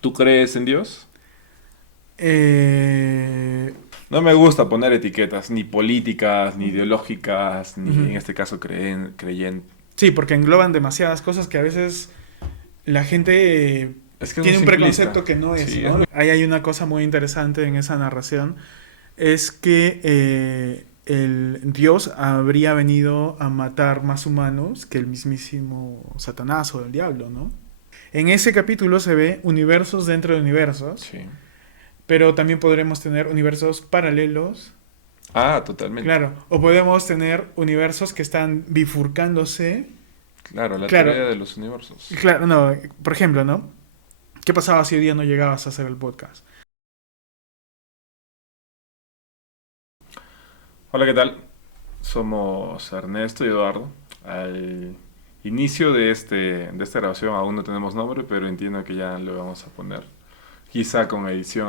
¿Tú crees en Dios? Eh, No me gusta poner etiquetas, ni políticas, ni ideológicas, ni Ujú. en este caso creyentes. Sí, porque engloban demasiadas cosas que a veces la gente Es que es muy tiene un simplista. preconcepto que no es, Sí, es ¿no? muy... Ahí hay una cosa muy interesante en esa narración, es que el Dios habría venido a matar más humanos que el mismísimo Satanás o el diablo, ¿no? En ese capítulo se ve universos dentro de universos, Sí. pero también podremos tener universos paralelos. Ah, totalmente. Claro, o podemos tener universos que están bifurcándose. Claro, la teoría Claro, de los universos. claro, no, por ejemplo, ¿no? ¿Qué pasaba si hoy día no llegabas a hacer el podcast? Hola, ¿qué tal? Somos Ernesto y Eduardo. Al inicio de esta grabación aún no tenemos nombre, pero entiendo que ya lo vamos a poner. Quizá con edición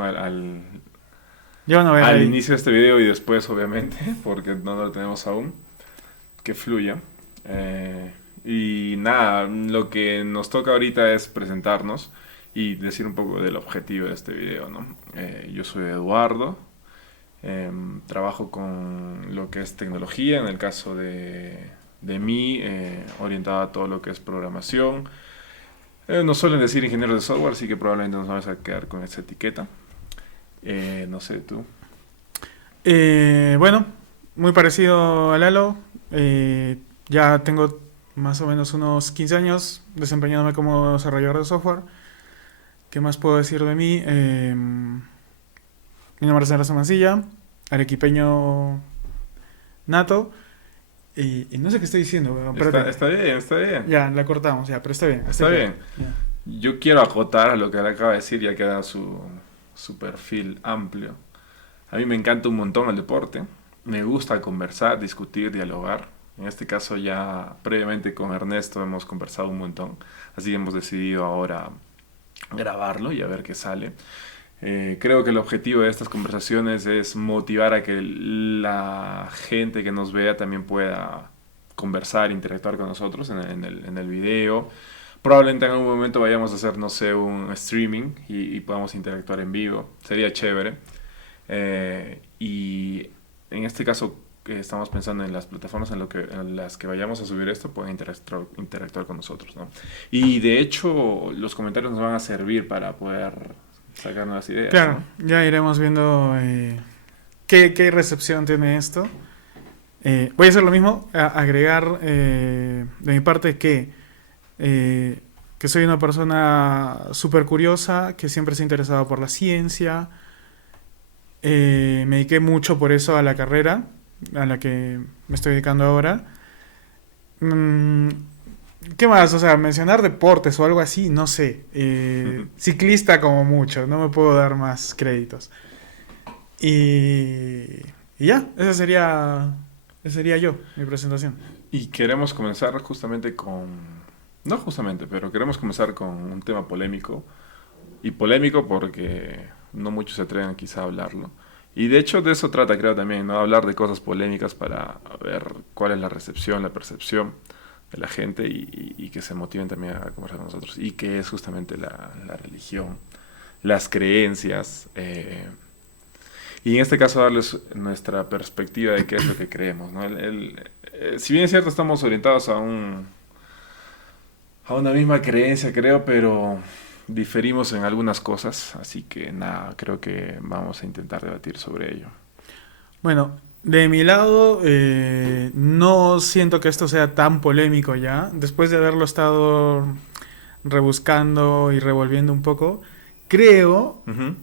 Ya van a ver al ahí. inicio de este video y después, obviamente, porque no lo tenemos aún. Que fluya. Y nada, lo que nos toca ahorita es presentarnos y decir un poco del objetivo de este video, ¿no? Yo soy Eduardo, trabajo con lo que es tecnología, en el caso de mí, orientado a todo lo que es programación. Nos suelen decir ingenieros de software, así que probablemente nos vamos a quedar con esa etiqueta. No sé, tú. Bueno, muy parecido a Lalo. Ya tengo más o menos unos 15 años desempeñándome como desarrollador de software. ¿Qué más puedo decir de mí? Mi nombre es Ernesto Mancilla, arequipeño nato. Y no sé qué estoy diciendo, weón, espérate. Está bien, está bien. Ya, la cortamos, ya, pero está bien, hasta Está ahí queda. bien. Ya. Yo quiero acotar a lo que él acaba de decir, ya que da su perfil amplio. A mí me encanta un montón el deporte. Me gusta conversar, discutir, dialogar. En este caso ya previamente con Ernesto hemos conversado un montón. Así que hemos decidido ahora grabarlo y a ver qué sale. Creo que el objetivo de estas conversaciones es motivar a que la gente que nos vea también pueda conversar, interactuar con nosotros en el video. Probablemente en algún momento vayamos a hacer, no sé, un streaming y podamos interactuar en vivo. Sería chévere. Y en este caso estamos pensando en las plataformas en las que vayamos a subir esto, pueden interactuar con nosotros, ¿no? Y de hecho los comentarios nos van a servir para poder sacar nuevas ideas, Claro, ¿no? ya iremos viendo qué recepción tiene esto. Voy a hacer lo mismo, agregar de mi parte eh, que soy una persona súper curiosa, que siempre se ha interesado por la ciencia. Me dediqué mucho por eso a la carrera a la que me estoy dedicando ahora. Mm, ¿Qué más? O sea, mencionar deportes o algo así, no sé. Ciclista como mucho, no me puedo dar más créditos. Y, y ya, esa sería yo, mi presentación. Y queremos comenzar justamente con... No justamente, pero queremos comenzar con un tema polémico. Y polémico porque no muchos se atreven quizá a hablarlo. Y de hecho de eso trata, creo también, ¿no? Hablar de cosas polémicas para ver cuál es la recepción, la percepción de la gente y que se motiven también a conversar con nosotros. Y qué es justamente la religión, las creencias. Y en este caso darles nuestra perspectiva de qué es lo que creemos, ¿no? Si bien es cierto, estamos orientados a una misma creencia, creo, pero diferimos en algunas cosas, así que nada, creo que vamos a intentar debatir sobre ello. Bueno, de mi lado, no siento que esto sea tan polémico ya. Después de haberlo estado rebuscando y revolviendo un poco, creo Ujú.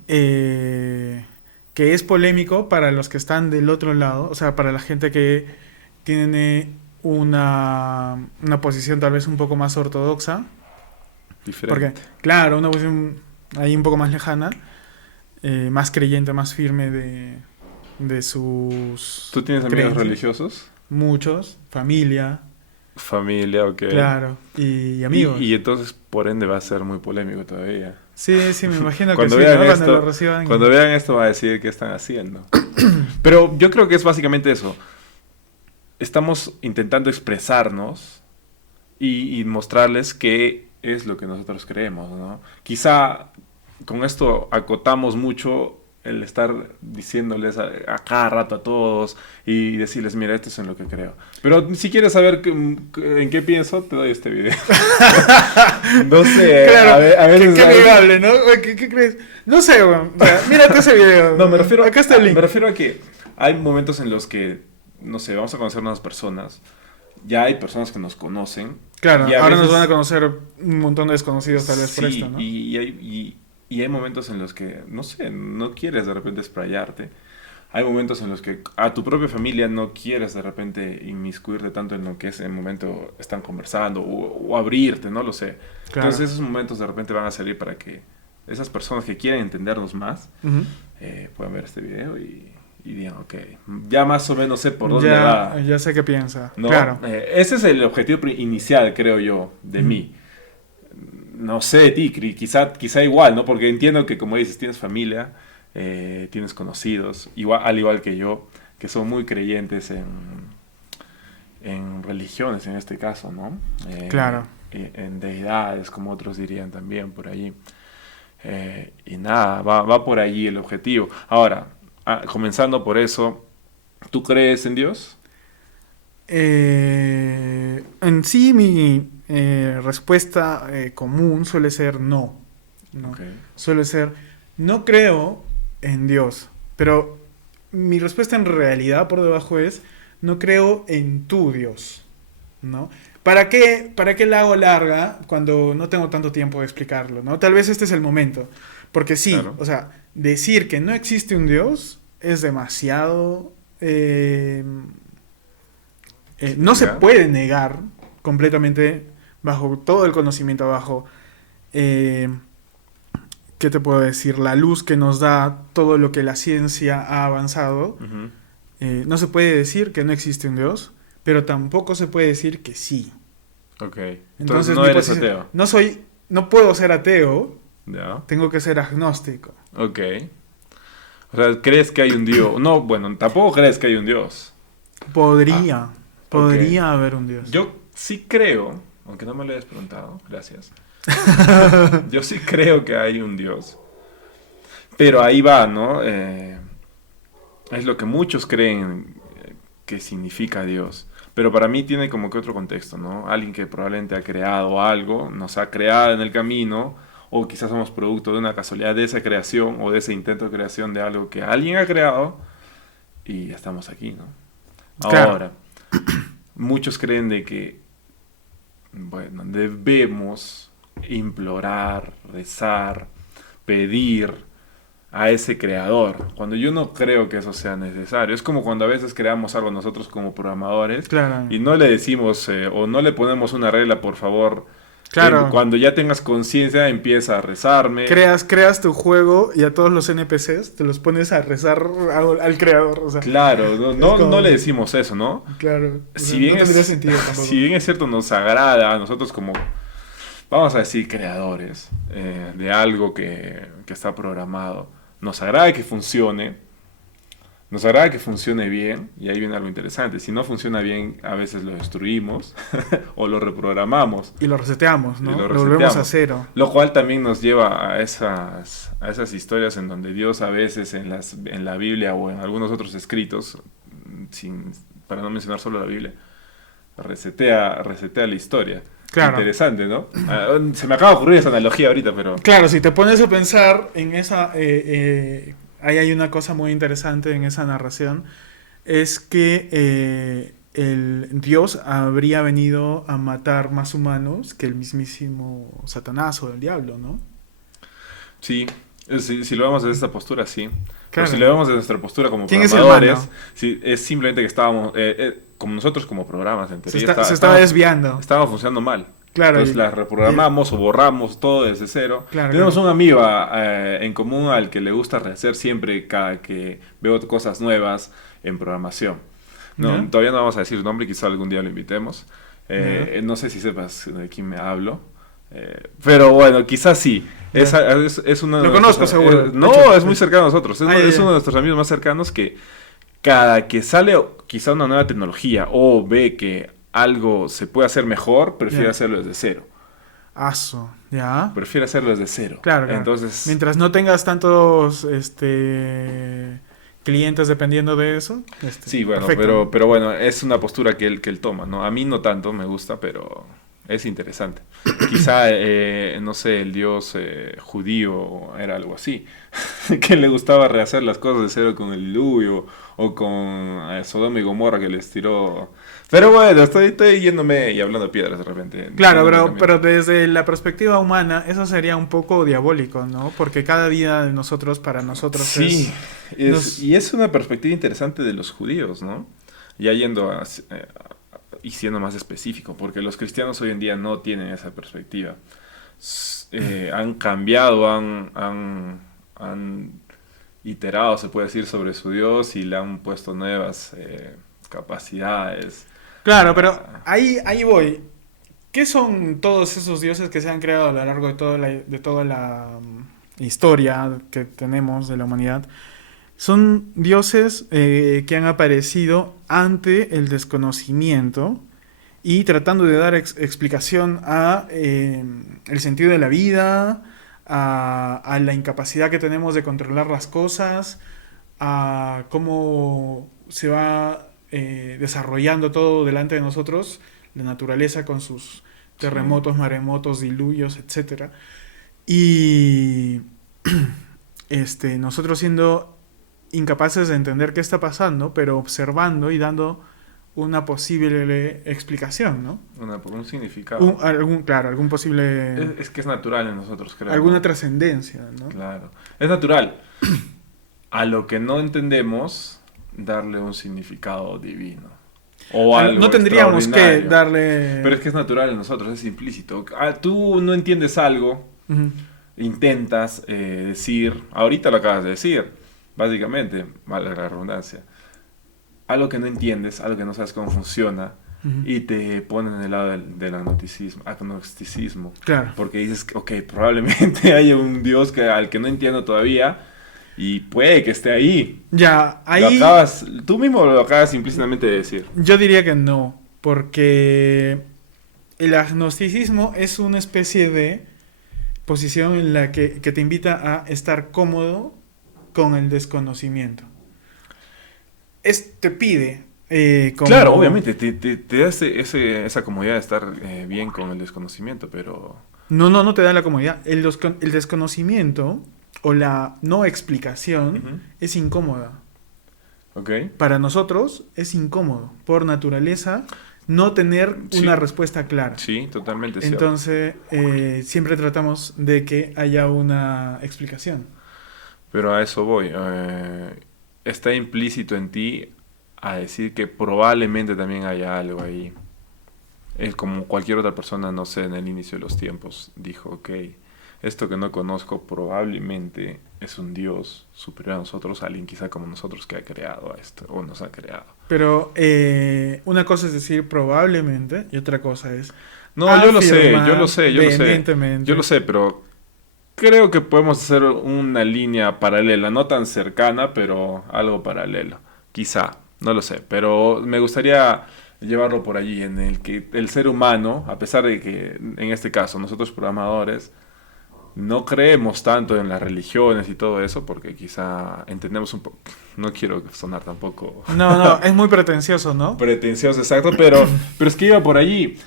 que es polémico para los que están del otro lado, o sea, para la gente que tiene una posición tal vez un poco más ortodoxa, porque, Diferente. claro, una posición ahí un poco más lejana, más creyente, más firme de sus ¿Tú tienes amigos creencias. religiosos? Muchos, familia, Familia, ok. claro, y Y amigos. entonces, por ende, va a ser muy polémico todavía. Sí, sí, me imagino que Cuando sí, vean ¿no? Cuando lo esto, reciban. cuando vean esto va a decir qué están haciendo. Pero yo creo que es básicamente eso. Estamos intentando expresarnos y mostrarles qué es lo que nosotros creemos, ¿no? Quizá con esto acotamos mucho el estar diciéndoles a cada rato a todos y decirles, mira, esto es en lo que creo. Pero si quieres saber en qué pienso, te doy este video. No sé, Claro, a veces... qué amigable, ¿no? ¿Qué crees? No sé, weón. O sea, mírate ese video. No, me refiero, Acá está el link. me refiero a que hay momentos en los que, no sé, vamos a conocer nuevas personas. Ya hay personas que nos conocen. Claro, y a ahora nos veces- van a conocer un montón de desconocidos tal vez por Sí, esto, ¿no? y hay momentos en los que, no sé, no quieres de repente sprayarte. Hay momentos en los que a tu propia familia no quieres de repente inmiscuirte tanto en lo que ese momento están conversando o abrirte, no lo sé. Claro. Entonces esos momentos de repente van a servir para que esas personas que quieren entendernos más Ujú. puedan ver este video y digan, ok, ya más o menos sé por dónde va. Ya sé qué piensa. ¿No? Claro. Ese es el objetivo inicial, creo yo, de mí. No sé de ti, quizá igual, ¿no? Porque entiendo que, como dices, tienes familia, tienes conocidos, al igual que yo, que son muy creyentes en religiones, en este caso, ¿no? Claro. En deidades, como otros dirían también por allí. Y nada, va por allí el objetivo. Ahora, comenzando por eso, ¿tú crees en Dios? En sí, mi respuesta común suele ser no. ¿No? Ok. Suele ser, no creo en Dios. Pero mi respuesta en realidad por debajo es, no creo en tu Dios. ¿No? ¿Para qué la hago larga cuando no tengo tanto tiempo de explicarlo? ¿No? Tal vez este es el momento. Porque sí, Claro. o sea, decir que no existe un Dios es demasiado... no se Ya. puede negar completamente bajo todo el conocimiento, bajo, eh, ¿qué te puedo decir? La luz que nos da todo lo que la ciencia ha avanzado. Ujú. No se puede decir que no existe un Dios, pero tampoco se puede decir que sí. Ok. Entonces Entonces no mi eres posición- ateo. no puedo ser ateo, Ya. tengo que ser agnóstico. Ok. O sea, ¿crees que hay un Dios? No, bueno, tampoco crees que hay un Dios. Podría haber un Dios. Yo sí creo, aunque no me lo hayas preguntado, gracias. Yo sí creo que hay un Dios. Pero ahí va, ¿no? Es lo que muchos creen que significa Dios. Pero para mí tiene como que otro contexto, ¿no? Alguien que probablemente ha creado algo, nos ha creado en el camino, o quizás somos producto de una casualidad de esa creación o de ese intento de creación de algo que alguien ha creado y estamos aquí, ¿no? Claro. Ahora, muchos creen de que, bueno, debemos implorar, rezar, pedir a ese creador, cuando yo no creo que eso sea necesario. Es como cuando a veces creamos algo nosotros como programadores Claro. y no le decimos o no le ponemos una regla, por favor. Claro. Cuando ya tengas conciencia, empieza a rezarme. Creas tu juego y a todos los NPCs te los pones a rezar al creador. O sea, Claro, no como- le decimos eso, ¿no? claro. O sea, Si bien, no tendría sentido tampoco. si bien es cierto, nos agrada a nosotros como, vamos a decir, creadores de algo que está programado, nos agrada que funcione, nos agrada que funcione bien, y ahí viene algo interesante. Si no funciona bien, a veces lo destruimos o lo reprogramamos, Y lo reseteamos, ¿no? Y lo Lo volvemos a reseteamos. cero. lo cual también nos lleva a esas historias en donde Dios a veces en la Biblia o en algunos otros escritos, para no mencionar solo la Biblia, resetea la historia. Claro. Interesante, ¿no? Se me acaba de ocurrir esa analogía ahorita, pero... Claro, si te pones a pensar en esa... ahí hay una cosa muy interesante en esa narración. Es que el Dios habría venido a matar más humanos que el mismísimo Satanás o el diablo, ¿no? Sí, si lo vemos desde esta postura, sí. Pero Claro. si lo vemos desde nuestra postura como ¿Quién es el programadores, malo? sí, es simplemente que estábamos, como nosotros como programas, en teoría, Se estaba desviando. estábamos funcionando mal. Claro. Entonces las reprogramamos o borramos todo desde cero. Claro, Tenemos claro. un amigo en común al que le gusta rehacer siempre cada que veo cosas nuevas en programación. No, ¿Ya? todavía no vamos a decir su nombre, quizá algún día lo invitemos. Ya. No sé si sepas de quién me hablo. Pero bueno, quizás sí. Ya. Es uno de Lo nuestros- conozco, seguro. De no, hecho, es muy cercano a nosotros. Ah, Es ya. uno de nuestros amigos más cercanos que cada que sale quizá una nueva tecnología o ve que algo se puede hacer mejor, prefiere Ya. hacerlo desde cero. Aso, ¿ya? Prefiere hacerlo desde cero. Claro, claro. Entonces, Mientras no tengas tantos clientes dependiendo de eso, sí, bueno, perfecto, ¿no? pero bueno, es una postura que él toma, ¿no? A mí no tanto me gusta, pero es interesante. Quizá, no sé, el dios judío era algo así, que le gustaba rehacer las cosas de cero con el diluvio o con Sodoma y Gomorra que les tiró. Pero bueno, estoy yéndome y hablando piedras de repente. Claro, Yéndome pero camino. desde la perspectiva humana, eso sería un poco diabólico, ¿no? Porque cada día de nosotros, para nosotros Sí, nos, y es una perspectiva interesante de los judíos, ¿no? Ya yendo y siendo más específico, porque los cristianos hoy en día no tienen esa perspectiva. Han cambiado, han iterado, se puede decir, sobre su Dios y le han puesto nuevas capacidades. Claro, pero Ah, ahí voy. ¿Qué son todos esos dioses que se han creado a lo largo de toda la historia que tenemos de la humanidad? Son dioses que han aparecido ante el desconocimiento y tratando de dar explicación a el sentido de la vida, a la incapacidad que tenemos de controlar las cosas, a cómo se va desarrollando todo delante de nosotros, la naturaleza con sus sí, terremotos, maremotos, diluvios, etcétera. Y nosotros siendo incapaces de entender qué está pasando, pero observando y dando una posible explicación, ¿no? un significado. Claro, algún posible, Es que es natural en nosotros, creo, alguna ¿no? trascendencia, ¿no? Claro. Es natural. A lo que no entendemos, darle un significado divino. O No algo tendríamos que extraordinario. darle... Pero es que es natural en nosotros, es implícito. Tú no entiendes algo, Ujú, intentas decir, ahorita lo acabas de decir, básicamente, vale la redundancia, algo que no entiendes, algo que no sabes cómo funciona, ujú. y te ponen en el lado del agnosticismo, Claro. porque dices, ok, probablemente haya un Dios al que no entiendo todavía, y puede que esté ahí. Ya, ahí Tú mismo lo acabas implícitamente de decir. yo diría que no, porque el agnosticismo es una especie de posición en la que te invita a estar cómodo con el desconocimiento. Te pide Claro, como... obviamente, te da esa comodidad de estar bien con el desconocimiento, pero... No te da la comodidad. El desconocimiento o la no explicación Ujú. es incómoda. Ok, Para nosotros es incómodo, por naturaleza, no tener una sí, respuesta clara. sí, totalmente cierto. Entonces, siempre tratamos de que haya una explicación. Pero a eso voy. Está implícito en ti a decir que probablemente también haya algo ahí. Es como cualquier otra persona, no sé, en el inicio de los tiempos, dijo, ok, esto que no conozco probablemente es un Dios superior a nosotros, alguien quizá como nosotros que ha creado a esto, o nos ha creado. Pero una cosa es decir probablemente y otra cosa es No, yo lo sé, yo lo afirmar sé, yo lo sé, yo lo vehementemente. sé, pero creo que podemos hacer una línea paralela, no tan cercana, pero algo paralelo. Quizá, no lo sé, pero me gustaría llevarlo por allí, en el que el ser humano, a pesar de que en este caso nosotros programadores no creemos tanto en las religiones y todo eso, porque quizá entendemos un poco, no quiero sonar tampoco No, es muy pretencioso, ¿no? pretencioso, exacto, pero es que iba por allí.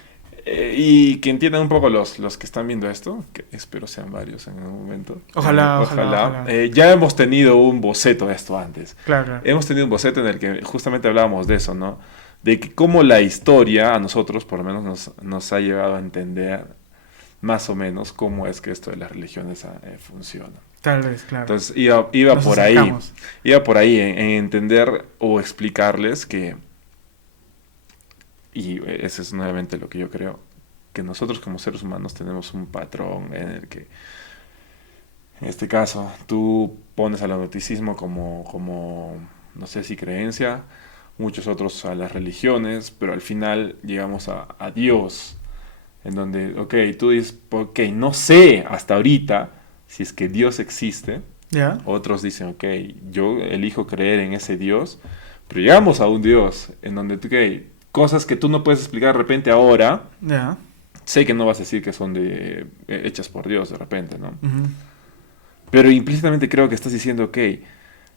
Y que entiendan un poco los que están viendo esto, que espero sean varios en algún momento. Ojalá. Ojalá. Ya hemos tenido un boceto de esto antes. Claro, claro. Hemos tenido un boceto en el que justamente hablábamos de eso, ¿no? De que cómo la historia a nosotros, por lo menos, nos ha llevado a entender más o menos cómo es que esto de las religiones funciona. Tal vez, claro. Entonces iba Nos por ahí, acercamos. en entender o explicarles que, y eso es nuevamente lo que yo creo, que nosotros como seres humanos tenemos un patrón en el que, en este caso, tú pones al agnosticismo como, no sé si creencia, muchos otros a las religiones, pero al final llegamos a Dios, en donde, ok, tú dices, ok, no sé hasta ahorita si es que Dios existe, ¿Ya? otros dicen, ok, yo elijo creer en ese Dios, pero llegamos a un Dios en donde, ok, cosas que tú no puedes explicar de repente ahora, ¿Ya? Sé que no vas a decir que son hechas por Dios de repente, ¿no? Ujú. Pero implícitamente creo que estás diciendo, ok,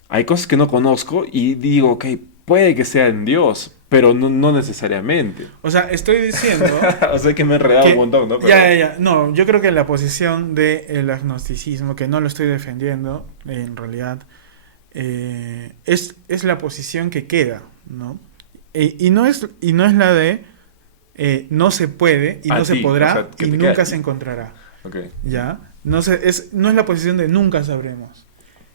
hay cosas que no conozco y digo, ok, puede que sea en Dios, pero no necesariamente. O sea, estoy diciendo O sea que me he enredado un que... montón, ¿no? Pero, Ya. No, yo creo que la posición del agnosticismo, que no lo estoy defendiendo, en realidad, es la posición que queda, ¿no? Y no es la de no se puede y a no se ti, o podrá sea, que y te queda a nunca ti. se encontrará, Ok. ¿ya? No es la posición de nunca sabremos,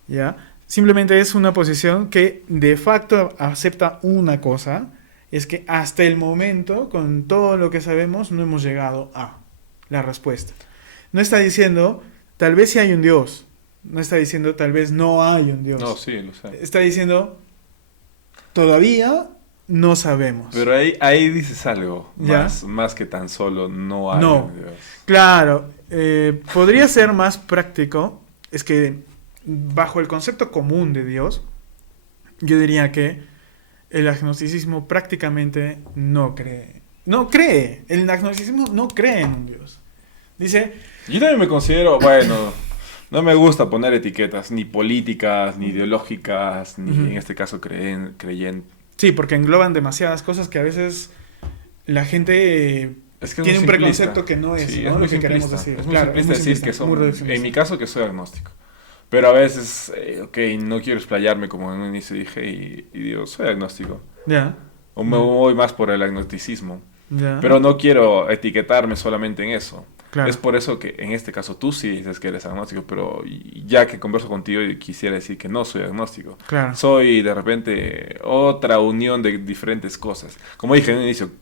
¿ya? Simplemente es una posición que de facto acepta una cosa, es que hasta el momento, con todo lo que sabemos, no hemos llegado a la respuesta. No está diciendo, tal vez sí hay un Dios, no está diciendo, tal vez no hay un No, Dios, sí, lo sé. está diciendo, todavía no sabemos. Pero ahí dices algo, ¿Ya? más que tan solo no hay No, un Dios. claro, podría ser más práctico, es que bajo el concepto común de Dios, yo diría que el agnosticismo prácticamente no cree. No cree, el agnosticismo no cree en un Dios. Dice, Yo también me considero, bueno, no me gusta poner etiquetas, ni políticas, ni ideológicas, ni Ujú. en este caso creyente. sí, porque engloban demasiadas cosas que a veces la gente Es que es tiene muy un simplista. preconcepto que no es, Sí, ¿no? es Lo muy que queremos simplista. decir. Es muy Claro, simplista decir que muy son, reduccionista. en mi caso que soy agnóstico. Pero a veces, ok, no quiero explayarme como en un inicio dije y digo, soy agnóstico. Ya, O me voy más por el agnosticismo. ya, Pero no quiero etiquetarme solamente en eso. claro, Es por eso que en este caso tú sí dices que eres agnóstico, pero ya que converso contigo quisiera decir que no soy agnóstico. claro. Soy de repente otra unión de diferentes cosas. Como dije en un inicio,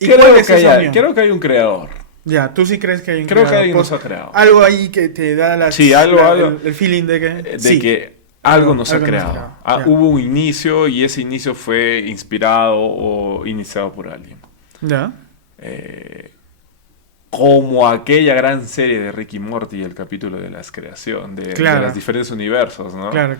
¿Y cuál es que esa unión? creo que hay un creador. Ya, tú sí crees que hay un Creo que creador, alguien pues, nos ha creado. algo ahí que te da Sí, algo. el feeling de que De sí, que algo nos ha algo creado. Ya. Hubo un inicio y ese inicio fue inspirado o iniciado por alguien. Ya, Eh, como aquella gran serie de Rick y Morty, el capítulo de las creación, de Claro. los diferentes universos, ¿no? claro.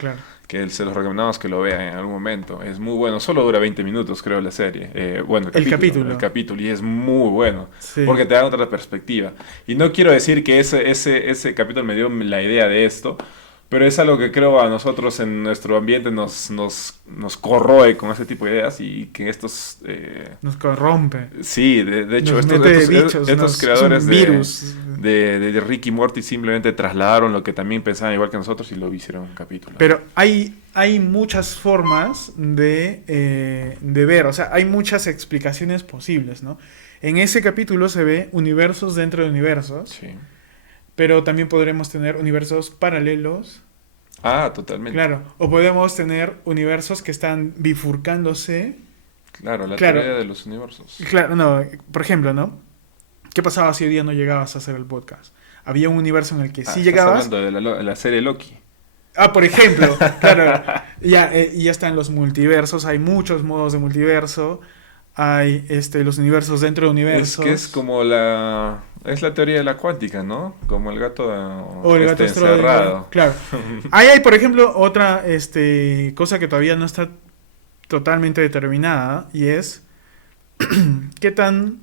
Que se los recomendamos que lo vean en algún momento. Es muy bueno, solo dura 20 minutos creo la serie. Bueno, El capítulo. El capítulo, y es muy bueno, Sí. porque te da otra perspectiva. Y no quiero decir que ese capítulo me dio la idea de esto, pero es algo que creo a nosotros en nuestro ambiente nos corroe con ese tipo de ideas y que estos... Nos corrompe. sí, de hecho, Nos estos, mete estos, bichos, estos es creadores un de, virus. de Rick y Morty simplemente trasladaron lo que también pensaban igual que nosotros y lo hicieron en un capítulo. Pero hay muchas formas de ver, o sea, hay muchas explicaciones posibles, ¿no? En ese capítulo se ve universos dentro de universos, Sí. pero también podremos tener universos paralelos, Ah, totalmente. claro, o podemos tener universos que están bifurcándose. Claro, la Claro. teoría de los universos. Claro, no, por ejemplo, ¿no? ¿Qué pasaba si hoy día no llegabas a hacer el podcast? Había un universo en el que sí Estás llegabas. hablando de la serie Loki. Ah, por ejemplo, claro, ya están los multiversos, hay muchos modos de multiverso, hay los universos dentro de universos. Es que es como es la teoría de la cuántica, ¿no? Como el gato o el gato Schrödinger, encerrado. claro. Ahí hay, por ejemplo, otra cosa que todavía no está totalmente determinada y es qué tan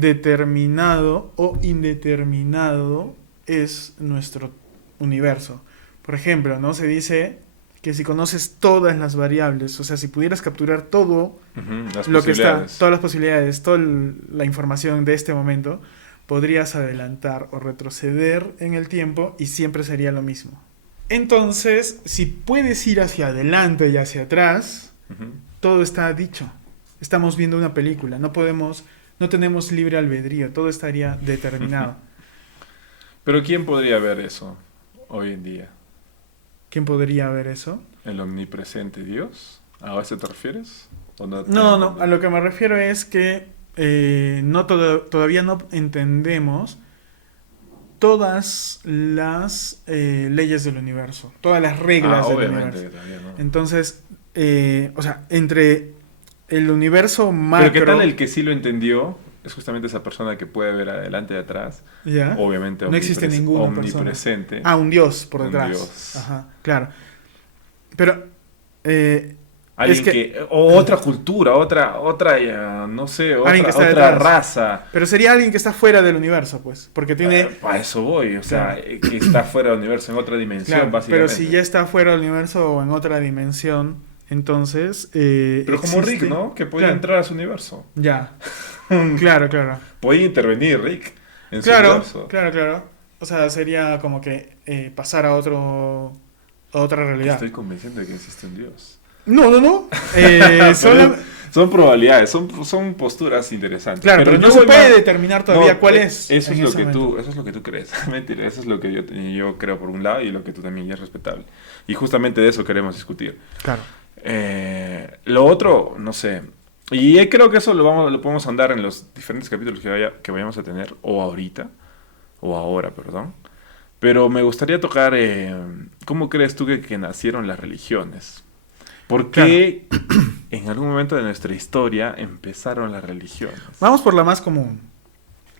determinado o indeterminado es nuestro universo. Por ejemplo, ¿no? Se dice que si conoces todas las variables, o sea, si pudieras capturar todo Ujú, las lo que está, posibilidades. todas las posibilidades, toda la información de este momento, podrías adelantar o retroceder en el tiempo y siempre sería lo mismo. Entonces, si puedes ir hacia adelante y hacia atrás, Ujú. todo está dicho. Estamos viendo una película, no tenemos libre albedrío, todo estaría determinado. Pero ¿quién podría ver eso hoy en día? ¿Quién podría ver eso? ¿El omnipresente Dios? ¿A eso te refieres? ¿O no, No, a lo que me refiero es que todavía no entendemos todas las leyes del universo, todas las reglas del obviamente universo. que todavía no. Entonces, o sea, entre el universo macro... Pero ¿qué tal el que sí lo entendió? Es justamente esa persona que puede ver adelante y atrás. ¿Ya? Obviamente No existe ninguna persona. omnipresente. Ah, un dios por Un detrás. dios. Ajá, claro. Pero Es Alguien que que, o otra cultura, no sé, alguien que está otra detrás. raza. Pero sería alguien que está fuera del universo, pues. Porque tiene. Para eso voy, o sea, Claro, que está fuera del universo, en otra dimensión, claro. Pero si básicamente. ya está fuera del universo o en otra dimensión, entonces Pero como Rick, existe. ¿no? Que podía Claro. entrar a su universo. Ya. Claro, claro. Podía intervenir Rick en su Claro, universo. claro, claro. O sea, sería como que pasar a a otra Te realidad. estoy convenciendo de que existe un Dios. No, no, no. Pero son probabilidades, son posturas interesantes. Claro, pero no yo se voy puede más- determinar todavía cuál es. Eso es en lo ese que momento. eso es lo que tú crees. Mentira, eso es lo que yo creo por un lado y lo que tú también y es respetable. Y justamente de eso queremos discutir. Claro. Lo otro, no sé. Y creo que eso lo podemos andar en los diferentes capítulos que vayamos a tener, o ahorita, o ahora, perdón. Pero me gustaría tocar, ¿cómo crees tú que nacieron las religiones? ¿Por Claro. qué en algún momento de nuestra historia empezaron las religiones? Vamos por la más común.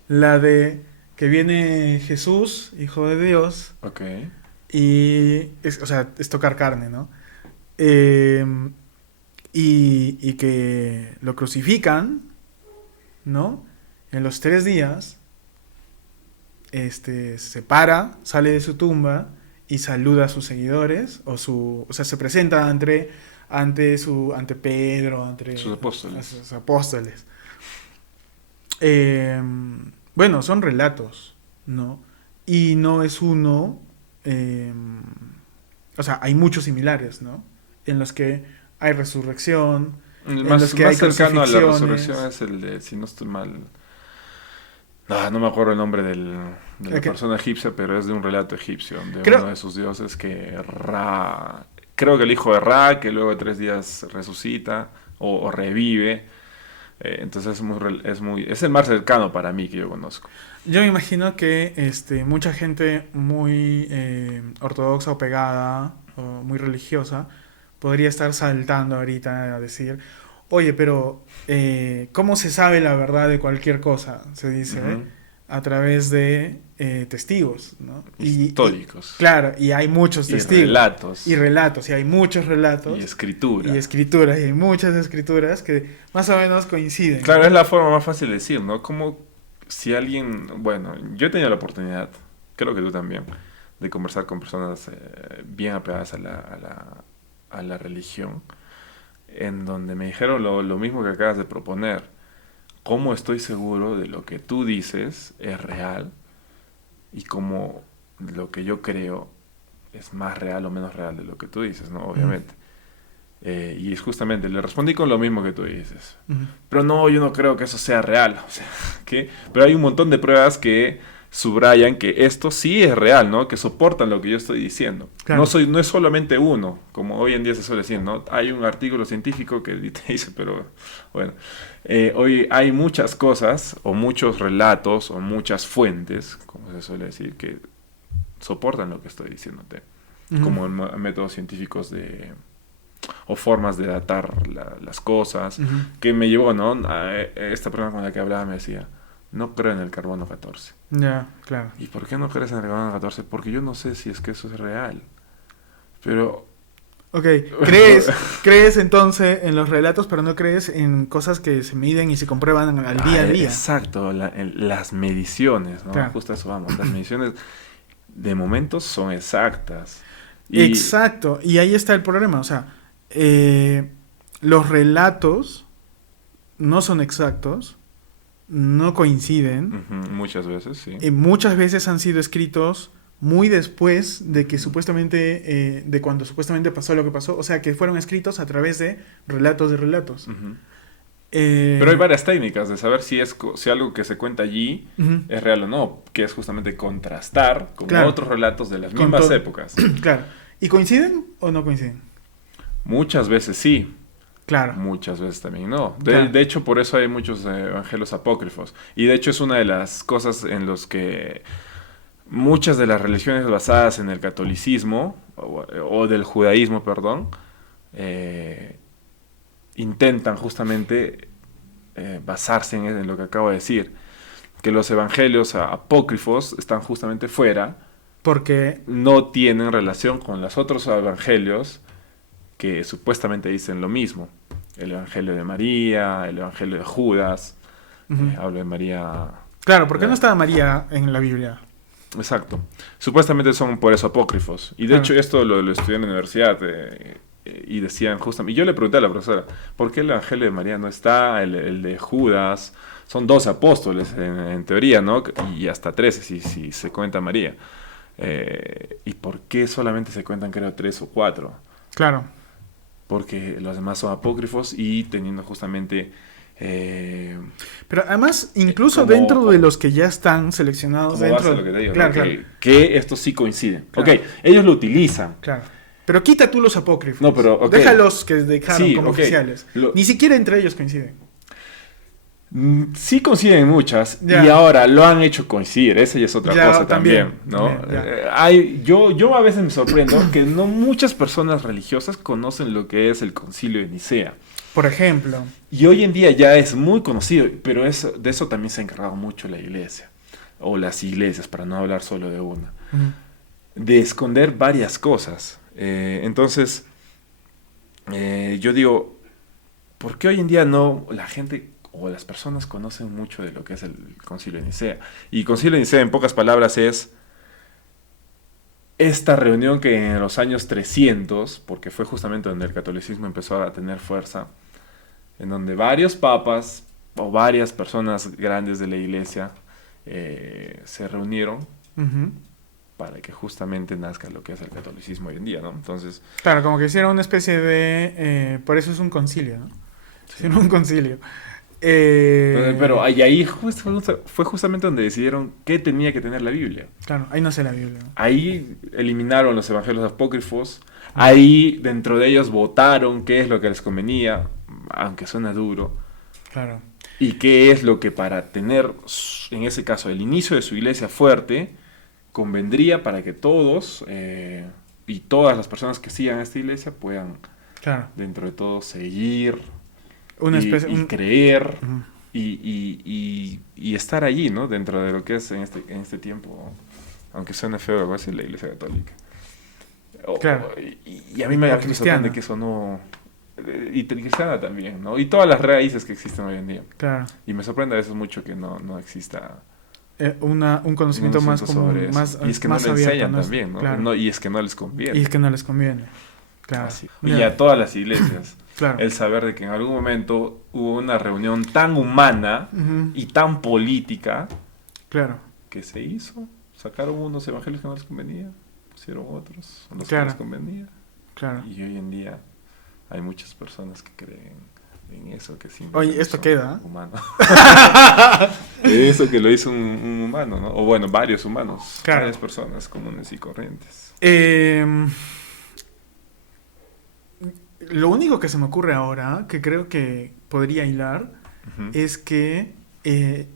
La de que viene Jesús, hijo de Dios, Ok. o sea, es tocar carne, ¿no? Y que lo crucifican, ¿no? En los 3 días, se para, sale de su tumba y saluda a sus seguidores, o sea, se presenta ante Pedro, ante Sus apóstoles. sus apóstoles. Eh, bueno, son relatos, ¿no? Y no es uno, eh, o sea, hay muchos similares, ¿no? En los que hay resurrección, El en más, los que más hay cercano a la crucifixiones. resurrección es el de, si no estoy mal, no me acuerdo el nombre de la Que- persona egipcia, pero es de un relato egipcio, de Creo, uno de sus dioses que Ra, creo que el hijo de Ra, que luego de 3 días resucita o revive. Entonces es el más cercano para mí que yo conozco. yo me imagino que mucha gente muy ortodoxa o pegada o muy religiosa podría estar saltando ahorita a decir, oye, pero ¿cómo se sabe la verdad de cualquier cosa? Se dice, Ujú. a través de testigos, ¿no? Históricos. Claro, y hay muchos Y testigos. relatos. Y relatos, y hay muchos relatos. Y escritura. Y escrituras, y hay muchas escrituras que más o menos coinciden. Claro, ¿no? es la forma más fácil de decir, ¿no? Como si alguien, bueno, yo he tenido la oportunidad, creo que tú también, de conversar con personas bien apegadas a la religión, en donde me dijeron lo mismo que acabas de proponer. ¿Cómo estoy seguro de lo que tú dices es real y cómo lo que yo creo es más real o menos real de lo que tú dices, ¿no? Obviamente. Y es justamente, le respondí con lo mismo que tú dices. Ujú. Pero no, yo no creo que eso sea real. O sea, ¿qué? Pero hay un montón de pruebas que subrayan que esto sí es real, ¿no? Que soportan lo que yo estoy diciendo. Claro. No es solamente uno, como hoy en día se suele decir, ¿no? Hay un artículo científico que te dice, pero bueno. Hoy hay muchas cosas, o muchos relatos, o muchas fuentes, como se suele decir, que soportan lo que estoy diciéndote. Ujú. Como métodos científicos o formas de datar las cosas, Ujú. que me llevó, ¿no? Esta persona con la que hablaba me decía, no creo en el carbono 14. Ya, claro. ¿Y por qué no crees en el carbono 14? Porque yo no sé si es que eso es real. Pero... Ok, crees entonces en los relatos, pero no crees en cosas que se miden y se comprueban al día a día. Exacto, las mediciones, ¿no? Claro. Justo a eso vamos. Las mediciones de momentos son exactas. Y, Exacto, y ahí está el problema. O sea, los relatos no son exactos, no coinciden, ujú, muchas veces, sí. y muchas veces han sido escritos muy después de que supuestamente, de cuando supuestamente pasó lo que pasó. O sea, que fueron escritos a través de relatos de relatos. Ujú. Eh, Pero hay varias técnicas de saber si algo que se cuenta allí ujú, es real o no, que es justamente contrastar con Claro. otros relatos de las Con mismas todo. épocas. claro. ¿Y coinciden o no coinciden? Muchas veces sí, Claro. muchas veces también no. Claro. De hecho, por eso hay muchos evangelios apócrifos. Y de hecho es una de las cosas en los que muchas de las religiones basadas en el catolicismo, o del judaísmo, perdón, intentan justamente basarse en lo que acabo de decir. Que los evangelios apócrifos están justamente fuera, Porque, no tienen relación con los otros evangelios que supuestamente dicen lo mismo. El Evangelio de María, el Evangelio de Judas, habla de María. Claro, ¿por qué no estaba María en la Biblia? Exacto. Supuestamente son por eso apócrifos. Y de hecho esto lo estudié en la universidad y decían justamente... Y yo le pregunté a la profesora, ¿por qué el Evangelio de María no está? El de Judas. Son 12 apóstoles en teoría, ¿no? Y hasta 13 si se cuenta María. ¿Y por qué solamente se cuentan, creo, 3 o 4? Claro. Porque los demás son apócrifos y teniendo justamente... Pero además, incluso como, dentro de los que ya están seleccionados como dentro base lo que te digo, claro, ¿no? claro. Que estos sí coinciden. Claro. Ok, ellos lo utilizan. Claro. Pero quita tú los apócrifos. No, pero, okay. Déjalos que dejaron Sí, como ok. oficiales. Ni siquiera entre ellos coinciden. Sí coinciden en muchas Ya. y ahora lo han hecho coincidir, esa ya es otra Ya, cosa también, ¿no? también, ya. Yo a veces me sorprendo que no muchas personas religiosas conocen lo que es el Concilio de Nicea. Por ejemplo. Y hoy en día ya es muy conocido, pero de eso también se ha encargado mucho la iglesia, o las iglesias, para no hablar solo de una, de esconder varias cosas. Entonces, yo digo, ¿por qué hoy en día no la gente o las personas conocen mucho de lo que es el Concilio de Nicea? Y Concilio de Nicea, en pocas palabras, es esta reunión que en los años 300, porque fue justamente donde el catolicismo empezó a tener fuerza, en donde varios papas o varias personas grandes de la iglesia se reunieron para que justamente nazca lo que es el catolicismo hoy en día, ¿no? Entonces... Claro, como que hicieron una especie de... por eso es un concilio, ¿no? Sí. Hicieron un concilio. Pero ahí fue justamente donde decidieron qué tenía que tener la Biblia. Claro, ahí no sé la Biblia, ¿no? Ahí eliminaron los evangelios apócrifos, ahí dentro de ellos votaron qué es lo que les convenía, aunque suena duro, Claro. y qué es lo que para tener, en ese caso, el inicio de su iglesia fuerte, convendría para que todos y todas las personas que sigan a esta iglesia puedan, Claro. dentro de todo, seguir Una especie... y creer y estar allí, ¿no? Dentro de lo que es en este tiempo, aunque suene feo algo así, la iglesia católica. Claro. Y a mí me sorprende que eso no... Y cristiana también, ¿no? Y todas las raíces que existen hoy en día. Claro. Y me sorprende a veces mucho que no exista un conocimiento más común, sobre eso. más Y es que más no lo abierto, enseñan ¿no? también, ¿no? Claro. Y es que no les conviene. Y es que no les conviene. Claro. Así. Y a todas las iglesias. Claro. El saber de que en algún momento hubo una reunión tan humana y tan política Claro. que se hizo. Sacaron unos evangelios que no les convenía, pusieron otros a los Claro. que les convenía. Claro. Y hoy en día hay muchas personas que creen en eso que sí. Oye, esto queda. Humano. Eso que lo hizo un humano, ¿no? O bueno, varios humanos. Claro. Varias personas comunes y corrientes. Lo único que se me ocurre ahora, que creo que podría hilar, es que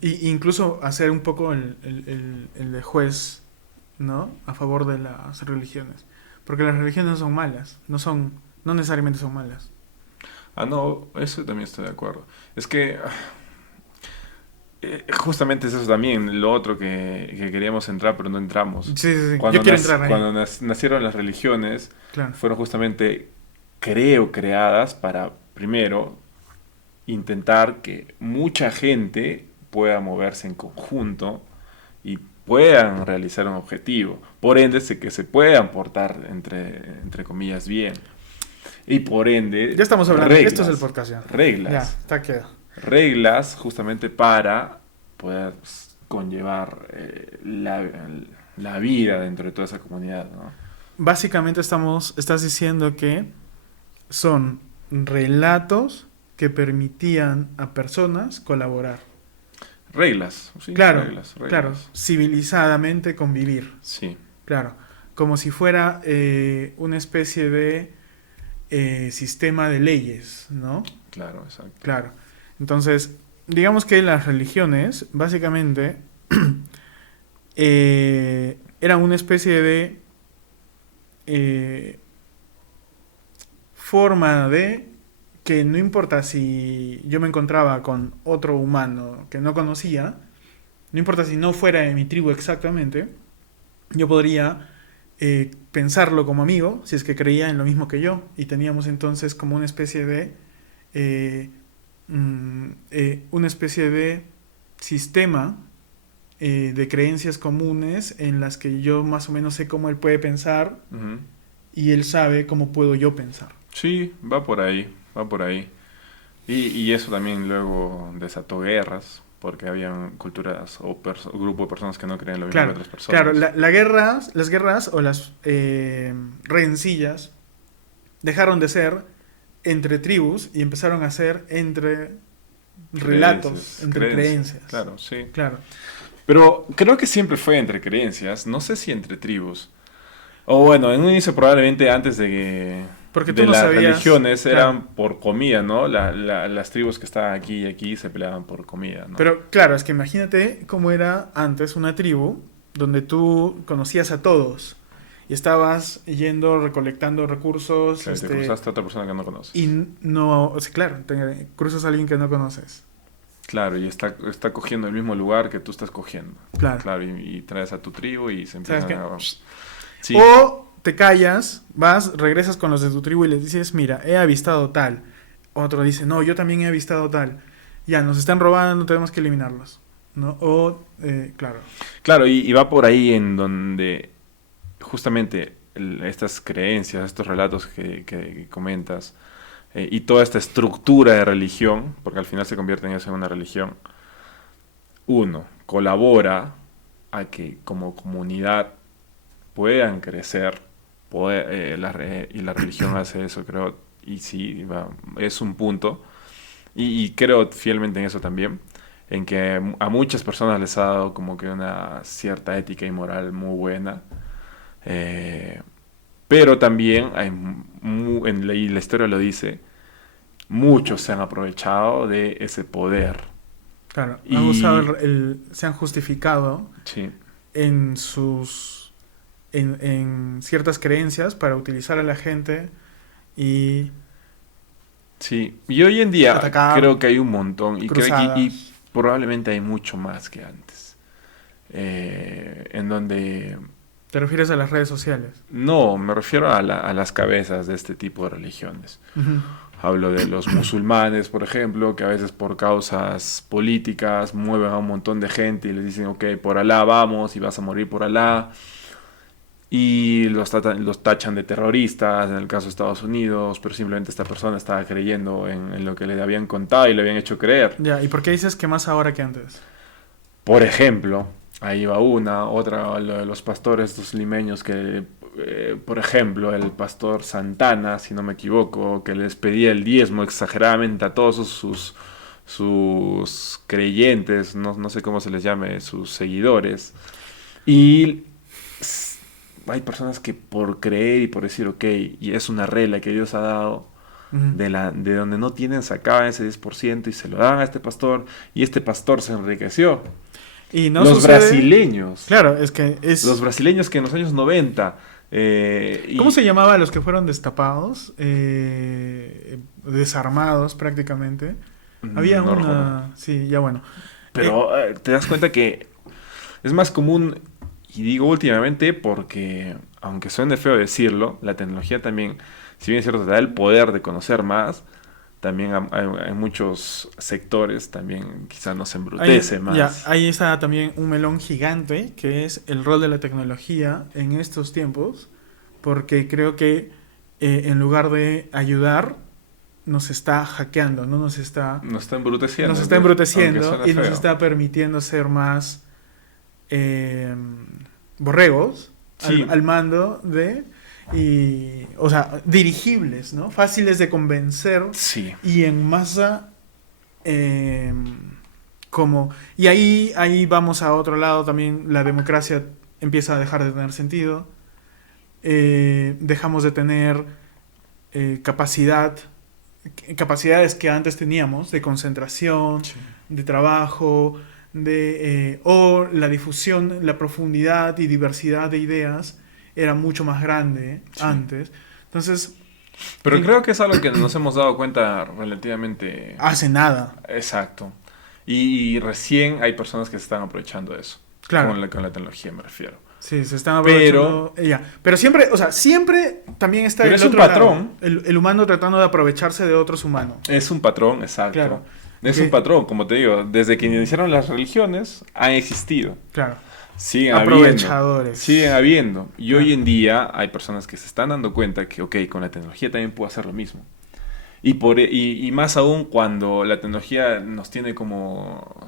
incluso hacer un poco el de juez, ¿no? A favor de las religiones. Porque las religiones no son malas, no necesariamente son malas. Ah, no, eso también estoy de acuerdo. Es que justamente es eso también, lo otro que queríamos entrar, pero no entramos. Sí, sí, sí. Cuando Yo quiero entrar ahí. Cuando nacieron las religiones, Claro. fueron justamente, creo, creadas para, primero, intentar que mucha gente pueda moverse en conjunto y puedan realizar un objetivo. Por ende, que se puedan portar, entre comillas, bien. Y por ende... Ya estamos hablando, reglas, esto es el podcast ya. Reglas. Ya, está quedado. Reglas justamente para poder conllevar la vida dentro de toda esa comunidad, ¿no? Básicamente estás diciendo que son relatos que permitían a personas colaborar. Reglas, sí, Claro, reglas. claro, civilizadamente convivir. Sí, Claro, como si fuera una especie de sistema de leyes, ¿no? claro, exacto. Claro. Entonces, digamos que las religiones, básicamente, eran una especie de forma de que no importa si yo me encontraba con otro humano que no conocía, no importa si no fuera de mi tribu exactamente, yo podría pensarlo como amigo, si es que creía en lo mismo que yo. Y teníamos entonces como eh, una especie de sistema de creencias comunes en las que yo más o menos sé cómo él puede pensar Ujú. y él sabe cómo puedo yo pensar. Sí, va por ahí, va por ahí. Y eso también luego desató guerras, porque habían culturas o grupo de personas que no creían lo mismo que Claro, otras claro, personas. las guerras o las rencillas dejaron de ser entre tribus y empezaron a ser entre relatos, Creencias, entre creencias, creencias. claro, sí. Claro. Pero creo que siempre fue entre creencias, no sé si entre tribus. O bueno, en un inicio probablemente antes Porque tú de no las sabías, religiones claro. eran por comida, ¿no? Las tribus que estaban aquí y aquí se peleaban por comida, ¿no? Pero claro, es que imagínate cómo era antes una tribu donde tú conocías a todos y estabas yendo recolectando recursos, Claro, y te cruzaste a otra persona que no y conoces. no, o sea, claro, cruzas a alguien que no conoces. Claro, y está cogiendo el mismo lugar que tú estás cogiendo. Claro. Claro, y traes a tu tribu y se ¿Sabes empiezan qué? a... Sí, O te callas, vas, regresas con los de tu tribu y les dices, mira, he avistado tal. Otro dice, no, yo también he avistado tal. Ya, nos están robando, tenemos que eliminarlos. ¿No? O, claro. claro, y va por ahí en donde justamente estas creencias, estos relatos que comentas, y toda esta estructura de religión, porque al final se convierte en eso en una religión, uno, colabora a que como comunidad puedan crecer, y la religión hace eso, creo, y sí, es un punto, y creo fielmente en eso también, en que a muchas personas les ha dado como que una cierta ética y moral muy buena, eh, pero también y la historia lo dice, muchos se han aprovechado de ese poder. Claro, han usado Y se han justificado sí, en en ciertas creencias para utilizar a la gente y sí. Y hoy en día atacar creo que hay un montón, y cruzadas. probablemente hay mucho más que antes. En donde, ¿Te refieres a las redes sociales? no, me refiero a las cabezas de este tipo de religiones. Ujú. Hablo de los musulmanes, por ejemplo, que a veces por causas políticas mueven a un montón de gente y les dicen, ok, por Alá vamos y vas a morir por Alá. Y los tachan de terroristas, en el caso de Estados Unidos, pero simplemente esta persona estaba creyendo en lo que le habían contado y le habían hecho creer. Ya, ¿y por qué dices que más ahora que antes? Por ejemplo, ahí va una, otra, lo de los pastores, estos limeños que, por ejemplo, el pastor Santana, si no me equivoco, que les pedía el diezmo exageradamente a todos sus creyentes, no sé cómo se les llame, sus seguidores. Y hay personas que por creer y por decir, ok, y es una regla que Dios ha dado, Ujú. de donde no tienen, sacaban ese 10% y se lo daban a este pastor, y este pastor se enriqueció. Y no Los sucede, brasileños, claro, es que los es... brasileños que en los años 90, ¿Cómo se y llamaba a los que fueron destapados? Desarmados prácticamente. Había no recuerdo. una... Sí, ya bueno. Eh, Pero te das cuenta que es más común, y digo últimamente porque, aunque suene feo decirlo, la tecnología también, si bien es cierto, te da el poder de conocer más, también hay muchos sectores, también quizás nos embrutece ya, más. ahí está también un melón gigante que es el rol de la tecnología en estos tiempos, porque creo que en lugar de ayudar, nos está hackeando, ¿no? Nos está aunque embruteciendo suene y nos feo. está permitiendo ser más eh, borregos Sí, al mando de, y, o sea, dirigibles, ¿no? Fáciles de convencer sí, y en masa eh, como... Y ahí vamos a otro lado también, la democracia empieza a dejar de tener sentido, dejamos de tener capacidad, capacidades que antes teníamos de concentración, sí, de trabajo, o la difusión, la profundidad y diversidad de ideas era mucho más grande sí. antes. Entonces, Pero creo que es algo que nos hemos dado cuenta relativamente hace nada. exacto. Y recién hay personas que se están aprovechando de eso, Claro, con la tecnología me refiero. Sí, se están Pero, aprovechando. Pero siempre, o sea, siempre también está pero el es un otro lado. patrón. El humano tratando de aprovecharse de otros humanos. Es un patrón, exacto. Claro. Es un Que, patrón, como te digo, desde que iniciaron las religiones han existido. claro. Siguen habiendo. Siguen Aprovechadores. habiendo. Y hoy Claro. en día hay personas que se están dando cuenta que, ok, con la tecnología también puedo hacer lo mismo. Y más aún cuando la tecnología nos tiene como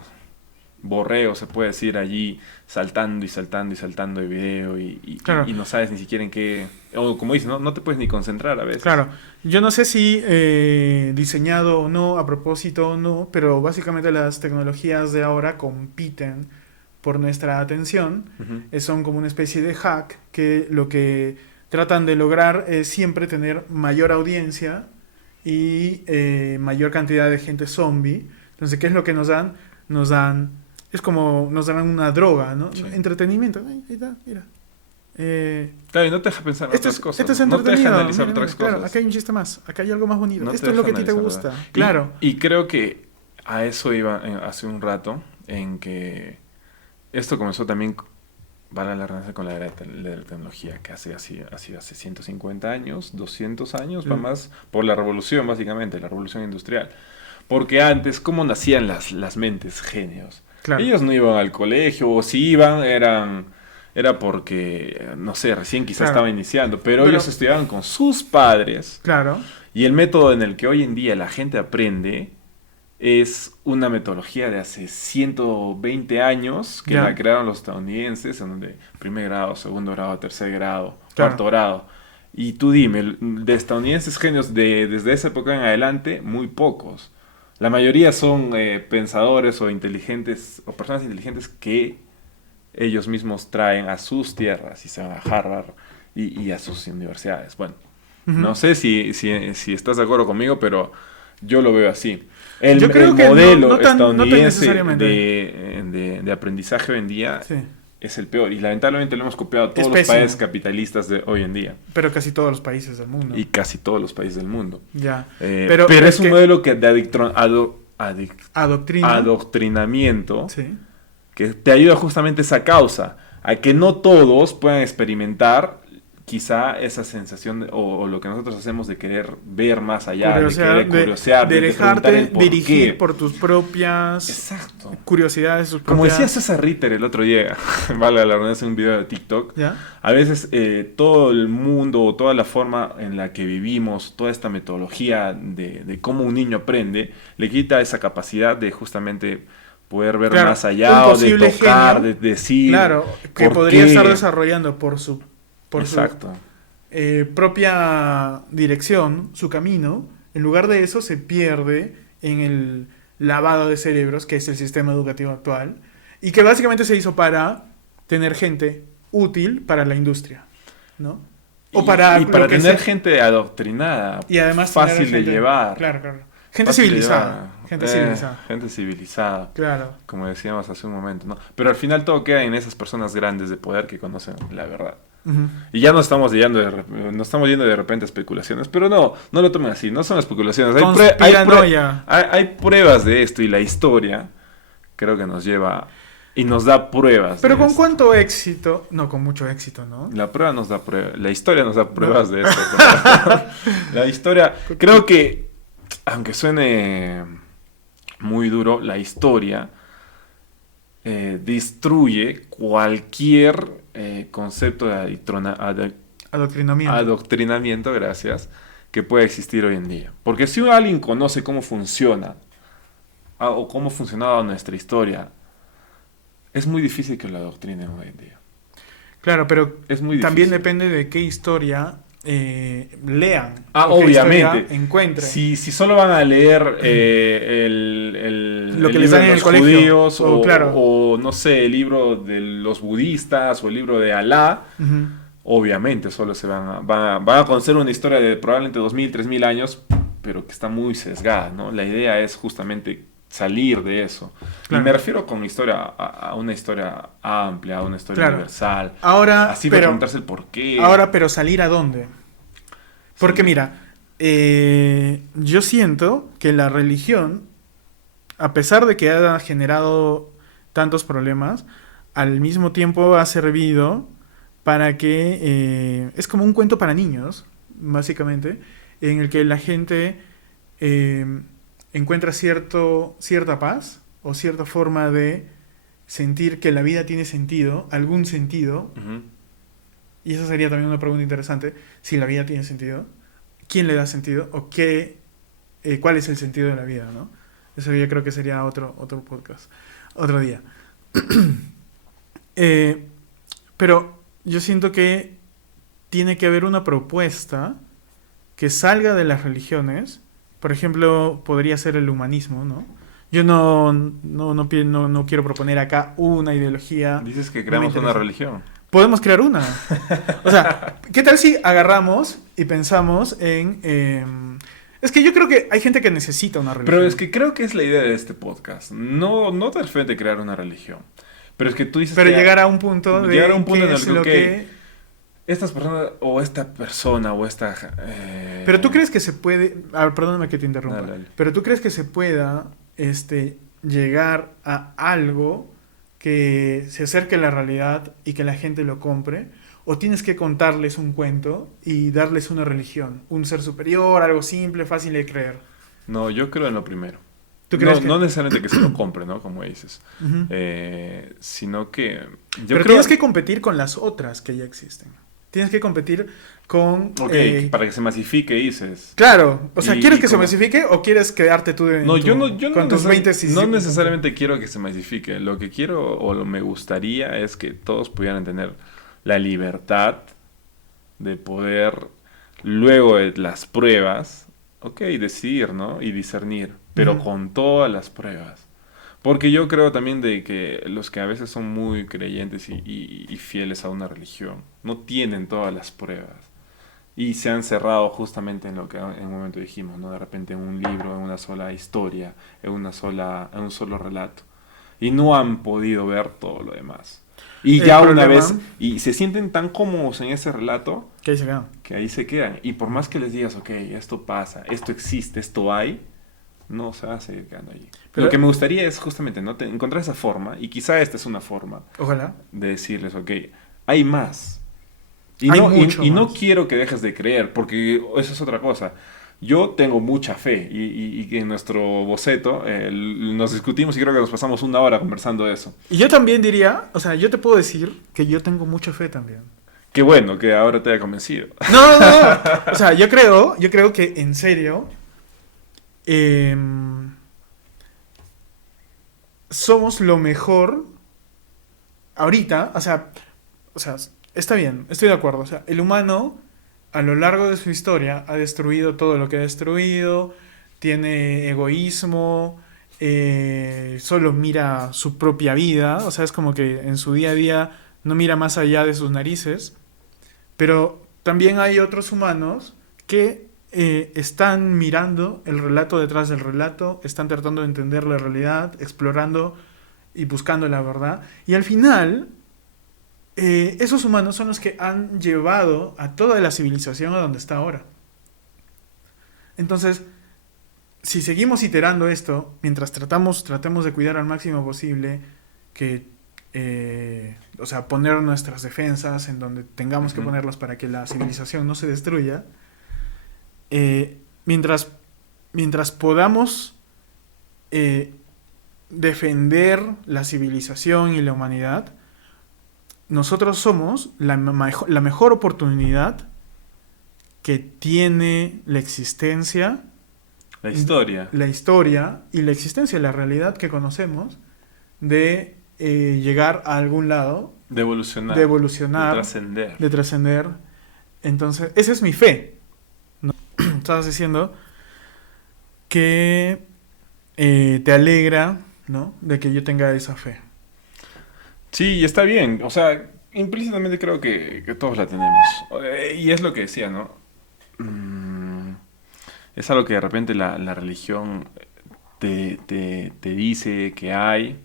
borreo, se puede decir, allí saltando y saltando y saltando de video Claro. y no sabes ni siquiera en qué... O como dices, no te puedes ni concentrar a veces. Claro, yo no sé si diseñado o no, a propósito o no, pero básicamente las tecnologías de ahora compiten por nuestra atención. Ujú. Son como una especie de hack que lo que tratan de lograr es siempre tener mayor audiencia y mayor cantidad de gente zombie. Entonces, ¿qué es lo que nos dan? Nos dan, es como nos dan una droga, ¿no? Sí. Entretenimiento. Ahí está, mira. Claro, y no te deja pensar en otras cosas. Esto es No te deja entretenido. analizar Mira, otras claro, cosas. acá hay un chiste más. Acá hay algo más bonito. No te Esto es lo deja que a ti te analizar, gusta. ¿verdad? Claro. Y creo que a eso iba hace un rato, en que esto comenzó también, vale la redundancia, con la era de la tecnología, que hace 150 años, 200 años, va Mm. más, por la revolución, básicamente, la revolución industrial. Porque antes, ¿cómo nacían las mentes genios? Claro. Ellos no iban al colegio, o si iban, era porque, no sé, recién quizás Claro. estaba iniciando, pero Pero- ellos estudiaban con sus padres. Claro. Y el método en el que hoy en día la gente aprende es una metodología de hace 120 años que Ya. la crearon los estadounidenses, en donde primer grado, segundo grado, tercer grado, Claro. cuarto grado. Y tú dime, de estadounidenses genios desde esa época en adelante, muy pocos. La mayoría son pensadores o inteligentes, o personas inteligentes que ellos mismos traen a sus tierras y se van a Harvard y a sus universidades. Bueno, Ujú. no sé si estás de acuerdo conmigo, pero yo lo veo así. Yo creo El que modelo no tan estadounidense necesariamente. de aprendizaje hoy en día Sí. es el peor. Y lamentablemente lo hemos copiado a Es todos los pésimo. países capitalistas de hoy en día. Pero casi todos los países del mundo. Y casi todos los países del mundo. Ya. Pero Pero es un que modelo que de adoctrina. adoctrinamiento Sí. que te ayuda justamente a esa causa, a que no todos puedan experimentar quizá esa sensación o lo que nosotros hacemos de querer ver más allá, de querer curiosear, de preguntar dejarte el por dirigir qué. por tus propias Exacto. curiosidades, tus Como propias... decía César Ritter el otro día, vale la redundancia, en un video de TikTok, ¿Ya? a veces todo el mundo o toda la forma en la que vivimos, toda esta metodología de cómo un niño aprende, le quita esa capacidad de justamente poder ver Claro, más allá un o de posible tocar, genio, de decir Claro, que por podría qué. estar desarrollando por su Exacto. propia dirección, su camino. En lugar de eso se pierde en el lavado de cerebros, que es el sistema educativo actual, y que básicamente se hizo para tener gente útil para la industria, ¿no? O para y para lo que tener sea. gente adoctrinada, Y además tener fácil de gente- llevar. Claro, claro. Gente fácil de civilizada. llevar. Gente civilizada. Gente civilizada, Claro. como decíamos hace un momento, ¿no? Pero al final todo queda en esas personas grandes de poder que conocen la verdad. Ujú. Y ya no estamos yendo no estamos yendo de repente a especulaciones, pero no lo tomen así, no son especulaciones. Conspiranoia. Hay pruebas de esto y la historia creo que nos lleva y nos da pruebas. Pero de con esto. cuánto éxito, no, con mucho éxito, ¿no? La prueba nos da pruebas, la historia nos da pruebas de esto. La historia, creo que, aunque suene muy duro, la historia destruye cualquier concepto de Adoctrinamiento. adoctrinamiento, gracias, que pueda existir hoy en día. Porque si alguien conoce cómo funciona o cómo funcionaba nuestra historia, es muy difícil que lo adoctrinen hoy en día. Claro, pero Es muy también difícil. depende de qué historia lean. Ah, o qué historia obviamente. encuentren. Si solo van a leer Lo el que les libro dan de en el los colegio. judíos O, claro. o, no sé, el libro de los budistas o el libro de Alá, Ujú. obviamente solo se van a conocer una historia de probablemente 2000, 3000 años, pero que está muy sesgada, ¿no? La idea es justamente salir de eso. Claro. Y me refiero con historia a una historia amplia, a una historia Claro. universal. Ahora, Así pero, preguntarse el por qué. ahora, pero ¿salir a dónde? Porque Sí. mira, yo siento que la religión, a pesar de que ha generado tantos problemas, al mismo tiempo ha servido para que... es como un cuento para niños, básicamente, en el que la gente eh, encuentra cierta paz o cierta forma de sentir que la vida tiene sentido, algún sentido, Ujú. y esa sería también una pregunta interesante, si la vida tiene sentido, quién le da sentido o cuál es el sentido de la vida, ¿no? Eso yo creo que sería otro podcast, otro día. Eh, pero yo siento que tiene que haber una propuesta que salga de las religiones. Por ejemplo, podría ser el humanismo, ¿no? Yo no quiero proponer acá una ideología. Dices que No me creamos una interesa. religión. Podemos crear una. O sea, ¿qué tal si agarramos y pensamos en... es que yo creo que hay gente que necesita una religión. Pero es que creo que es la idea de este podcast. No de repente crear una religión. Pero es que tú dices Pero que llegar a un punto de llegar a un punto qué en el es que, lo ok, que... estas personas o esta persona o esta... Pero tú crees que se puede... A ver, perdóname que te interrumpa. Dale, dale. Pero tú crees que se pueda llegar a algo que se acerque a la realidad y que la gente lo compre, o tienes que contarles un cuento y darles una religión, un ser superior, algo simple, fácil de creer. No, yo creo en lo primero. ¿Tú crees que...? No necesariamente que se lo compre, ¿no? Como dices. Ujú. Sino que... Yo Pero creo... tienes que competir con las otras que ya existen. Tienes que competir con... Ok, para que se masifique, dices. Claro, o sea, Y- ¿quieres y que se como- masifique o quieres quedarte tú No, yo con tus 20 no necesariamente quiero que se masifique. Lo que quiero o lo me gustaría es que todos pudieran tener la libertad de poder, luego de las pruebas, ok, decidir, ¿no? Y discernir, pero Ujú. con todas las pruebas. Porque yo creo también de que los que a veces son muy creyentes y fieles a una religión no tienen todas las pruebas. Y se han cerrado justamente en lo que en un momento dijimos, ¿no? De repente en un libro, en una sola historia, en un solo relato. Y no han podido ver todo lo demás. Y El ya una problema... vez, y se sienten tan cómodos en ese relato, ¿Qué dice acá? que ahí se quedan. Y por más que les digas, ok, esto pasa, esto existe, esto hay, no se va a seguir quedando allí. Pero- Lo que me gustaría es justamente, ¿no? Encontrar esa forma, y quizá esta es una forma Ojalá. de decirles, ok, hay más. Hay mucho Y no más. quiero que dejes de creer, porque eso es otra cosa. Yo tengo mucha fe y que en nuestro boceto nos discutimos y creo que nos pasamos una hora conversando de eso. Y yo también diría, o sea, yo te puedo decir que yo tengo mucha fe también. Qué bueno que ahora te haya convencido. No. O sea, yo creo que en serio em, somos lo mejor ahorita. O sea, está bien, estoy de acuerdo. O sea, el humano a lo largo de su historia ha destruido todo lo que ha destruido, tiene egoísmo, solo mira su propia vida, o sea, es como que en su día a día no mira más allá de sus narices, pero también hay otros humanos que están mirando el relato detrás del relato, están tratando de entender la realidad, explorando y buscando la verdad, y al final esos humanos son los que han llevado a toda la civilización a donde está ahora. Entonces, si seguimos iterando esto, mientras tratemos de cuidar al máximo posible, que, o sea, poner nuestras defensas en donde tengamos que Ujú. ponerlas para que la civilización no se destruya, eh, mientras, mientras podamos defender la civilización y la humanidad, nosotros somos la mejor oportunidad que tiene la existencia, La historia, la historia y la existencia, la realidad que conocemos de llegar a algún lado, de evolucionar, de evolucionar, de trascender. de trascender. Entonces, esa es mi fe, ¿no? Estabas diciendo que te alegra, ¿no? De que yo tenga esa fe. Sí, y está bien. O sea, implícitamente creo que todos la tenemos. Y es lo que decía, ¿no? Mm, es algo que de repente la religión te dice que hay,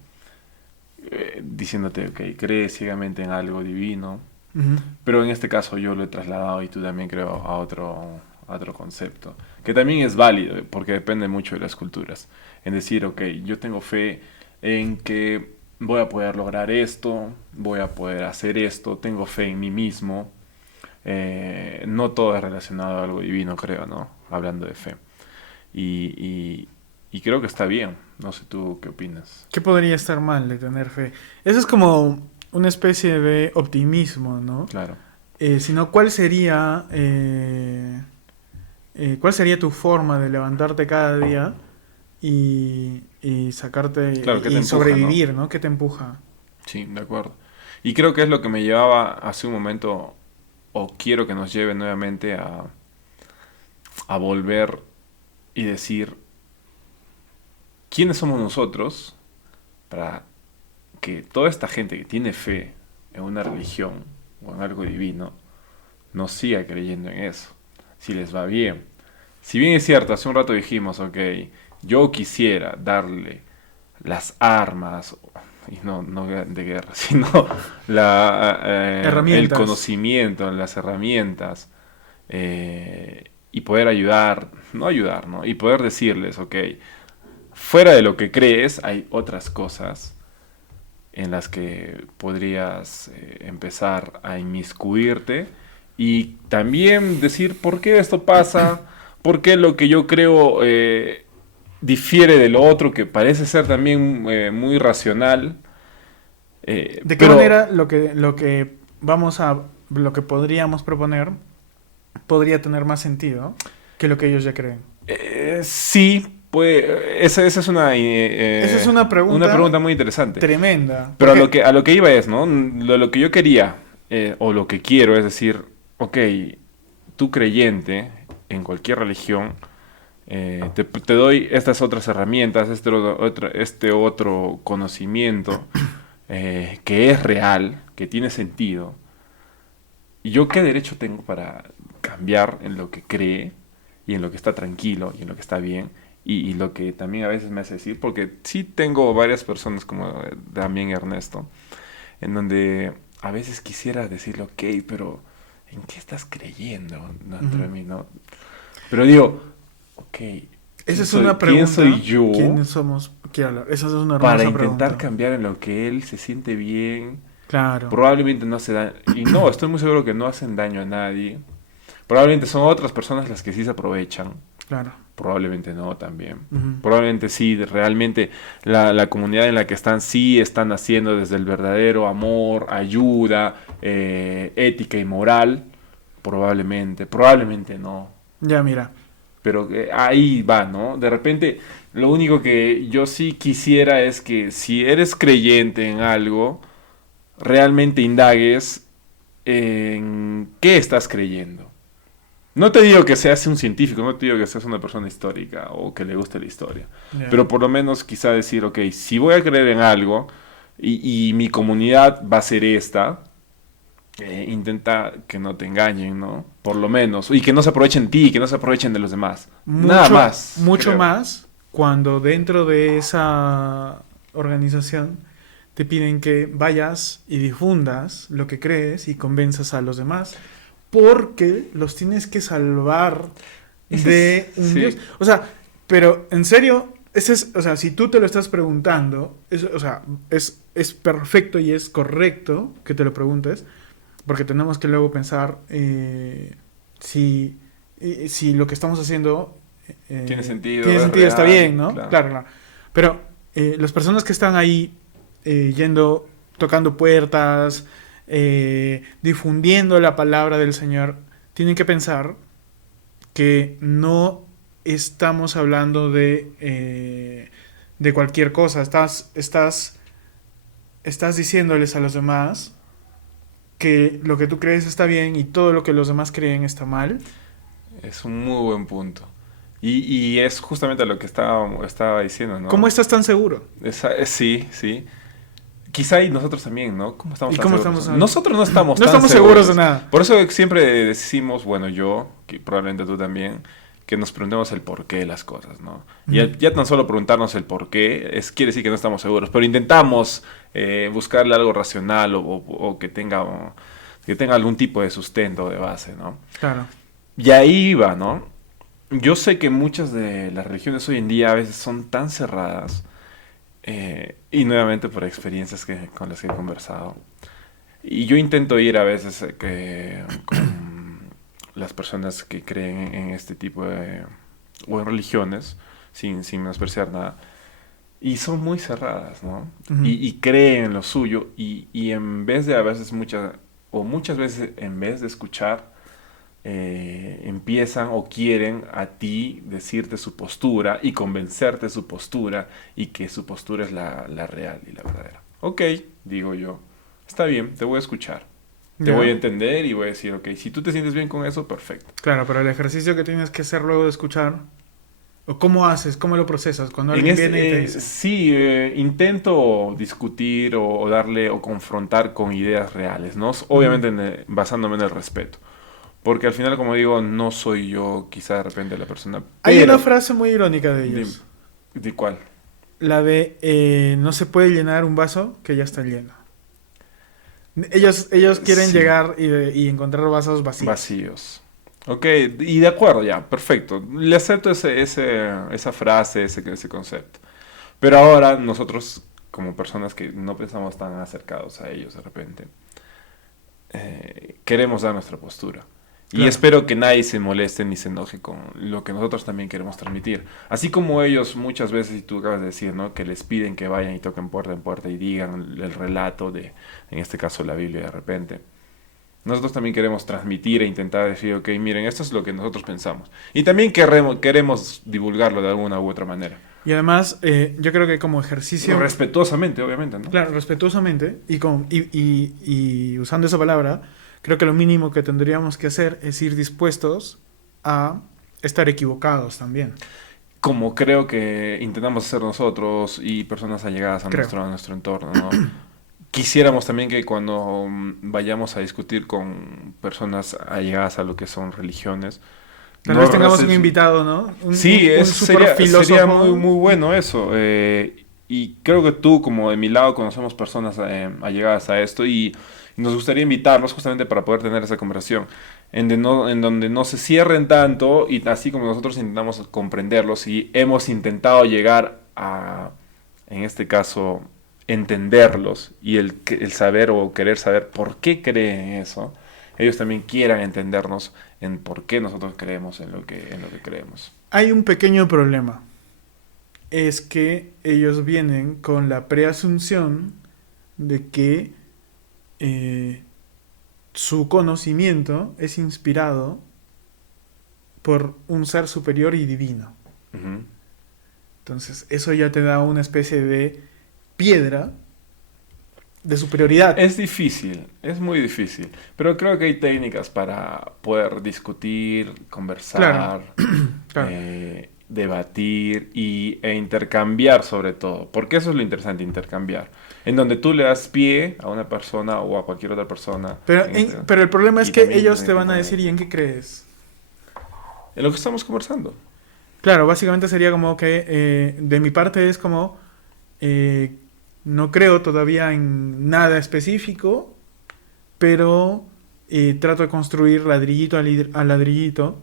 diciéndote, ok, crees ciegamente en algo divino. Ujú. Pero en este caso yo lo he trasladado y tú también creo a otro concepto, que también es válido, porque depende mucho de las culturas. En decir, ok, yo tengo fe en que voy a poder lograr esto, voy a poder hacer esto, tengo fe en mí mismo. No todo es relacionado a algo divino, creo, ¿no? Hablando de fe. Y, y, y creo que está bien. No sé tú qué opinas. ¿Qué podría estar mal de tener fe? Eso es como una especie de optimismo, ¿no? Claro. Sino, ¿cuál sería tu forma de levantarte cada día y sacarte Claro, ¿qué te y empuja, no? sobrevivir, ¿no? ¿Qué te empuja? Sí, de acuerdo. Y creo que es lo que me llevaba hace un momento, o quiero que nos lleve nuevamente a volver y decir, ¿quiénes somos nosotros para que toda esta gente que tiene fe en una religión o en algo divino no siga creyendo en eso? Si les va bien. Si bien es cierto, hace un rato dijimos, ok, yo quisiera darle las armas, y no de guerra, sino el Herramientas. conocimiento, las herramientas, y poder ayudar, no ayudar, ¿no? Y poder decirles, ok, fuera de lo que crees, hay otras cosas en las que podrías empezar a inmiscuirte y también decir por qué esto pasa, por qué lo que yo creo difiere de lo otro que parece ser también muy racional, ¿De qué pero manera lo que podríamos proponer podría tener más sentido que lo que ellos ya creen? sí, pues esa es Esa es una una pregunta pregunta muy interesante. tremenda, Pero porque a lo que iba es, ¿no? Lo que yo quería, o lo que quiero, es decir, ok, tú creyente en cualquier religión, te doy estas otras herramientas, este otro conocimiento que es real, que tiene sentido. ¿Y yo qué derecho tengo para cambiar en lo que cree y en lo que está tranquilo y en lo que está bien? Y lo que también a veces me hace decir, porque sí tengo varias personas como también Ernesto, en donde a veces quisiera decirle, ok, pero ¿en qué estás creyendo dentro de ujú, mí, no? Pero digo, ok, esa es una quién soy pregunta. yo ¿Quiénes somos? Quiero hablar. Esa es una para hermosa intentar pregunta. cambiar en lo que él se siente bien? Claro, Probablemente no hace daño, y no, estoy muy seguro que no hacen daño a nadie. Probablemente son otras personas las que sí se aprovechan. claro. Probablemente no también. Ujú. Probablemente sí, realmente la comunidad en la que están sí están haciendo desde el verdadero amor, ayuda, ética y moral. Probablemente no. Ya, mira. Pero ahí va, ¿no? De repente, lo único que yo sí quisiera es que si eres creyente en algo, realmente indagues en qué estás creyendo. No te digo que seas un científico, no te digo que seas una persona histórica o que le guste la historia, Ya. pero por lo menos quizá decir, ok, si voy a creer en algo y mi comunidad va a ser esta, intenta que no te engañen, ¿no? Por lo menos, y que no se aprovechen de ti, y que no se aprovechen de los demás. Nada Mucho, más, mucho creo. más cuando dentro de esa organización te piden que vayas y difundas lo que crees y convenzas a los demás porque los tienes que salvar Ese es, de un Dios. sí, O sea, pero en serio, o sea, si tú te lo estás preguntando, o sea, es perfecto y es correcto que te lo preguntes, porque tenemos que luego pensar si, si lo que estamos haciendo tiene tiene sentido, es sentido, está real, bien, ¿no? claro. Claro, claro. Pero las personas que están ahí yendo, tocando puertas, difundiendo la palabra del Señor, tienen que pensar que no estamos hablando de cualquier cosa. Estás diciéndoles a los demás que lo que tú crees está bien y todo lo que los demás creen está mal. Es un muy buen punto. Y es justamente lo que estaba diciendo, ¿Cómo ¿no? estás tan seguro? Sí, sí. Quizá y nosotros también, ¿no? ¿Cómo estamos ¿Y tan cómo seguros? estamos? Nosotros no estamos No tan estamos seguros de seguros. nada. Por eso siempre decimos, bueno, yo, que probablemente tú también, que nos preguntemos el porqué de las cosas, ¿no? Y Ujú. ya tan solo preguntarnos el porqué quiere decir que no estamos seguros, pero intentamos buscarle algo racional o que tenga algún tipo de sustento de base, ¿no? Claro. Y ahí va, ¿no? Yo sé que muchas de las religiones hoy en día a veces son tan cerradas Y nuevamente por experiencias con las que he conversado. Y yo intento ir a veces con las personas que creen en este tipo de... o en religiones, sin menospreciar nada. Y son muy cerradas, ¿no? Ujú. Y creen en lo suyo y en vez de a veces muchas veces en vez de escuchar, empiezan o quieren a ti decirte su postura y convencerte de su postura y que su postura es la real y la verdadera. Ok, digo yo, está bien, te voy a escuchar, te voy a Ya. entender y voy a decir, ok, si tú te sientes bien con eso, perfecto. Claro, pero el ejercicio que tienes que hacer luego de escuchar, o cómo haces, cómo lo procesas, cuando En alguien viene y te este, dice, sí, intento discutir o darle o confrontar con ideas reales, ¿no? ujú. Obviamente basándome en el respeto. Porque al final, como digo, no soy yo quizá de repente la persona, Hay una pero frase muy irónica de ¿de, ellos, de cuál? la de no se puede llenar un vaso que ya está lleno. Ellos quieren Sí, llegar y encontrar vasos vacíos. vacíos. Ok, y de acuerdo, ya, perfecto. Le acepto esa frase, ese concepto. Pero ahora nosotros, como personas que no pensamos tan acercados a ellos de repente, queremos dar nuestra postura. Y Claro. espero que nadie se moleste ni se enoje con lo que nosotros también queremos transmitir. Así como ellos muchas veces, y tú acabas de decir, ¿no? Que les piden que vayan y toquen puerta en puerta y digan el relato de, en este caso, la Biblia de repente. Nosotros también queremos transmitir e intentar decir, ok, miren, esto es lo que nosotros pensamos. Y también queremos divulgarlo de alguna u otra manera. Y además, yo creo que como ejercicio, Respetuosamente, obviamente, ¿no? claro, respetuosamente y usando esa palabra, creo que lo mínimo que tendríamos que hacer es ir dispuestos a estar equivocados también, Como creo que intentamos hacer nosotros y personas allegadas creo. a nuestro entorno, ¿no? Quisiéramos también que cuando vayamos a discutir con personas allegadas a lo que son religiones, Tal no vez tengamos un reces- invitado, ¿no? Sí, Un super sería muy, filósofo. muy bueno eso. Y creo que tú, como de mi lado, conocemos personas allegadas a esto y nos gustaría invitarlos justamente para poder tener esa conversación, en donde no se cierren tanto y así como nosotros intentamos comprenderlos y hemos intentado llegar a, en este caso, entenderlos y el saber o querer saber por qué creen eso, ellos también quieran entendernos en por qué nosotros creemos en lo que creemos. Hay un pequeño problema. Es que ellos vienen con la preasunción de que eh, su conocimiento es inspirado por un ser superior y divino. Ujú. Entonces, eso ya te da una especie de piedra de superioridad. Es difícil, es muy difícil, pero creo que hay técnicas para poder discutir, Claro, conversar, claro. debatir e intercambiar sobre todo, porque eso es lo interesante, intercambiar, en donde tú le das pie a una persona o a cualquier otra persona Pero el problema es y que también ellos tiene te que van a poner decir, ¿y en qué crees? en lo que estamos conversando. Claro, básicamente sería como que de mi parte es como eh, no creo todavía en nada específico, pero trato de construir ladrillito a ladrillito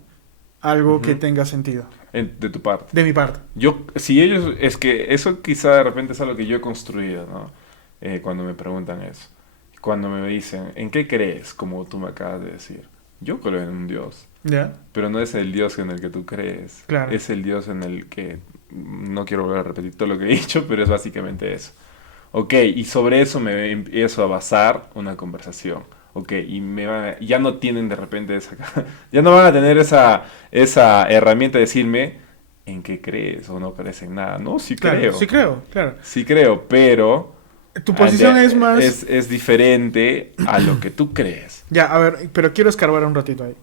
algo que Ujú. tenga sentido. De tu parte. De mi parte. Si ellos, es que eso quizá de repente es algo que yo he construido, ¿no? Cuando me preguntan eso. Cuando me dicen, ¿en qué crees? Como tú me acabas de decir. Yo creo en un Dios, ¿Ya? pero no es el Dios en el que tú crees. Claro. Es el Dios en el que, no quiero volver a repetir todo lo que he dicho, pero es básicamente eso. Ok, y sobre eso me empiezo a basar una conversación. Ok, y ya no tienen de repente esa, ya no van a tener esa herramienta de decirme en qué crees o no crees en nada. No, Claro, sí creo, claro. sí creo, pero Tu posición es más... es diferente a lo que tú crees. Ya, a ver, pero quiero escarbar un ratito ahí.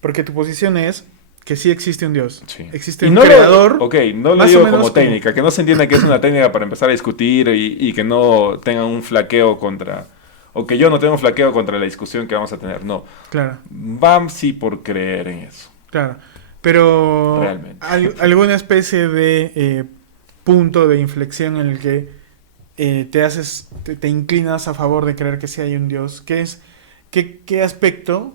Porque tu posición es que sí existe un Dios. Sí. Existe Y un no creador, ok, no lo más o digo menos como como... técnica, que no se entienda que es una técnica para empezar a discutir y que no tengan un flaqueo contra, o que yo no tenga un flaqueo contra la discusión que vamos a tener, no. Claro, Van sí por creer en eso, claro. Pero realmente. alguna especie de punto de inflexión en el que te inclinas a favor de creer que sí hay un Dios. ¿Qué aspecto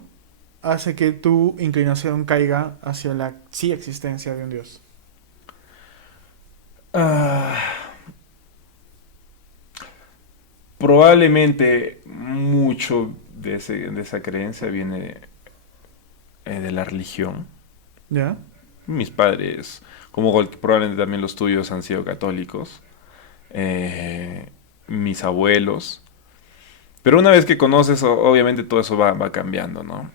hace que tu inclinación caiga hacia la sí existencia de un Dios? Ah, Probablemente mucho de esa creencia viene de la religión. ¿Ya? Mis padres, como probablemente también los tuyos, han sido católicos. Mis abuelos. Pero una vez que conoces, obviamente todo eso va cambiando, ¿no?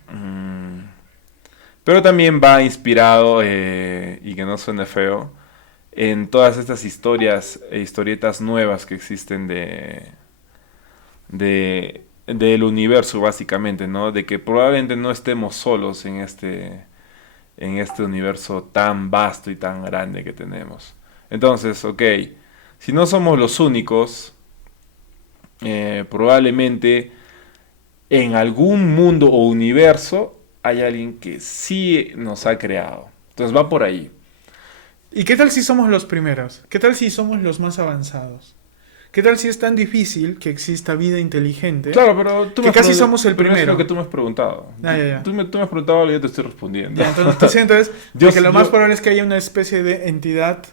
Pero también va inspirado, y que no suene feo, en todas estas historias e historietas nuevas que existen del universo, básicamente, ¿no? De que probablemente no estemos solos en este universo tan vasto y tan grande que tenemos. Entonces, ok, si no somos los únicos, probablemente en algún mundo o universo hay alguien que sí nos ha creado. Entonces va por ahí. ¿Y qué tal si somos los primeros? ¿Qué tal si somos los más avanzados? ¿Qué tal si es tan difícil que exista vida inteligente? Claro, pero tú Que me casi somos el pero es primero. lo que tú me has preguntado. Ah, ya, ya. Tú me has preguntado algo y yo te estoy respondiendo. Ya, entonces, Yo- porque lo más yo- probable es que haya una especie de entidad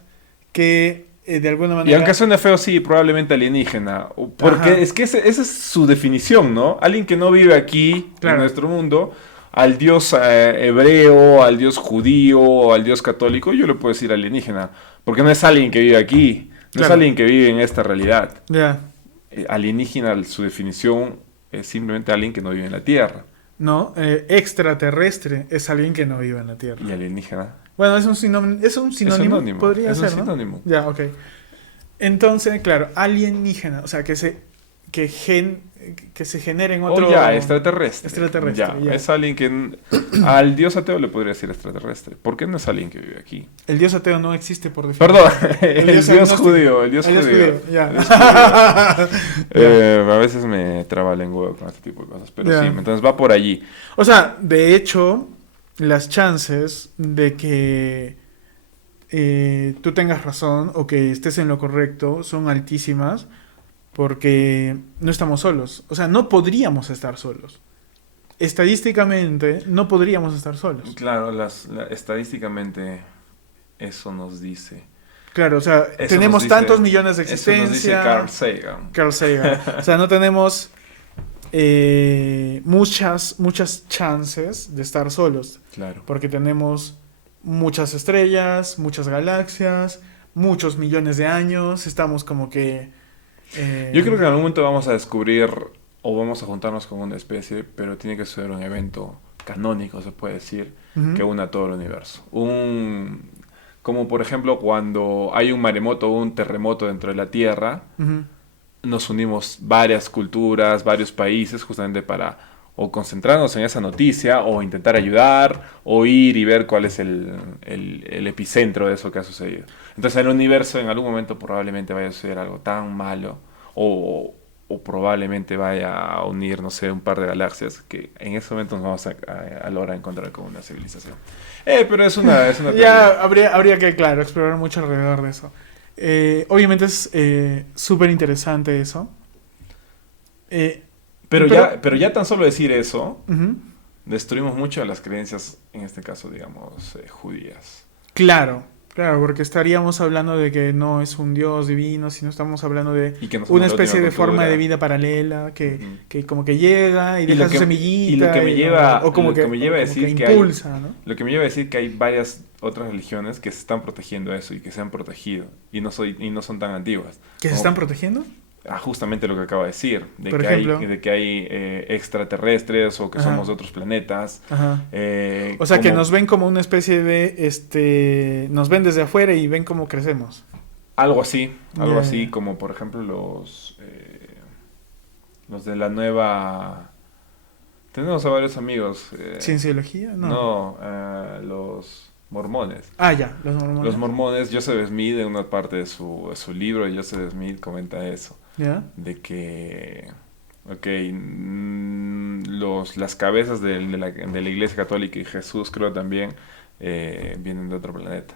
que de alguna Y manera... aunque suene feo, sí, probablemente alienígena. Porque Ajá. es que esa es su definición, ¿no? Alguien que no vive aquí, Claro. en nuestro mundo, al dios hebreo, al dios judío, al dios católico, yo le puedo decir alienígena. Porque no es alguien que vive aquí, no es Claro. alguien que vive en esta realidad. Ya. Alienígena, su definición es simplemente alguien que no vive en la Tierra. No, extraterrestre es alguien que no vive en la Tierra. Y alienígena Bueno, es un sinónimo, sinónimo, podría es un ser, ¿no? sinónimo. Ya, ok. Entonces, claro, alienígena, o sea, que se genere en otro... O ya, extraterrestre. Extraterrestre, ya. Es alguien que... Al dios ateo le podría decir extraterrestre. ¿Por qué no es alguien que vive aquí? El dios ateo no existe por definición. Perdón, el dios agnóstico. judío, el dios El dios judío. judío, ya. El dios judío. A veces me traba la lengua con este tipo de cosas, pero Ya. sí, entonces va por allí. O sea, de hecho, las chances de que tú tengas razón o que estés en lo correcto son altísimas porque no estamos solos. O sea, no podríamos estar solos. Estadísticamente, no podríamos estar solos. Claro, estadísticamente eso nos dice. Claro, o sea, Eso tenemos nos dice- tantos millones de Eso nos dice existencia. Carl Sagan. Carl Sagan. O sea, no tenemos muchas chances de estar solos. Claro. Porque tenemos muchas estrellas, muchas galaxias, muchos millones de años. Estamos como que... Yo creo que en algún momento vamos a descubrir o vamos a juntarnos con una especie, pero tiene que ser un evento canónico, se puede decir, Ujú. que una todo el universo. Como por ejemplo cuando hay un maremoto o un terremoto dentro de la Tierra, Ujú. nos unimos varias culturas, varios países, justamente para o concentrarnos en esa noticia, o intentar ayudar, o ir y ver cuál es el epicentro de eso que ha sucedido. Entonces el universo en algún momento probablemente vaya a suceder algo tan malo, o probablemente vaya a unir, no sé, un par de galaxias, que en ese momento nos vamos a lograr encontrar con una civilización. Pero es una teoría. Ya habría que, claro, explorar mucho alrededor de eso. Obviamente es súper interesante eso. Pero ya tan solo decir eso, Ujú. destruimos mucho de las creencias, en este caso, digamos, judías. Claro, porque estaríamos hablando de que no es un dios divino, sino estamos hablando de Y que no somos una la especie última de forma cultura. de vida paralela que, Ujú. que como que llega y deja su semillita y lo que me y lleva, o como lo que me lleva a como decir que que hay, impulsa, ¿no? lo que me lleva a decir que hay varias otras religiones que se están protegiendo eso y que se han protegido y no son tan antiguas. ¿Que se Como- están protegiendo? Justamente lo que acabo de decir, Por ejemplo. de que hay extraterrestres o que Ajá. somos de otros planetas. Ajá. O sea, que como nos ven como una especie de nos ven desde afuera y ven cómo crecemos. algo así, Ya. como por ejemplo los de la nueva. Tenemos a varios amigos. ¿Cienciología? No. No, los mormones. Ah, ya, los mormones. Los mormones, Joseph Smith, en una parte de su libro, Joseph Smith comenta eso, ¿Ya? de que, ok, las cabezas de la Iglesia Católica y Jesús, creo también, vienen de otro planeta.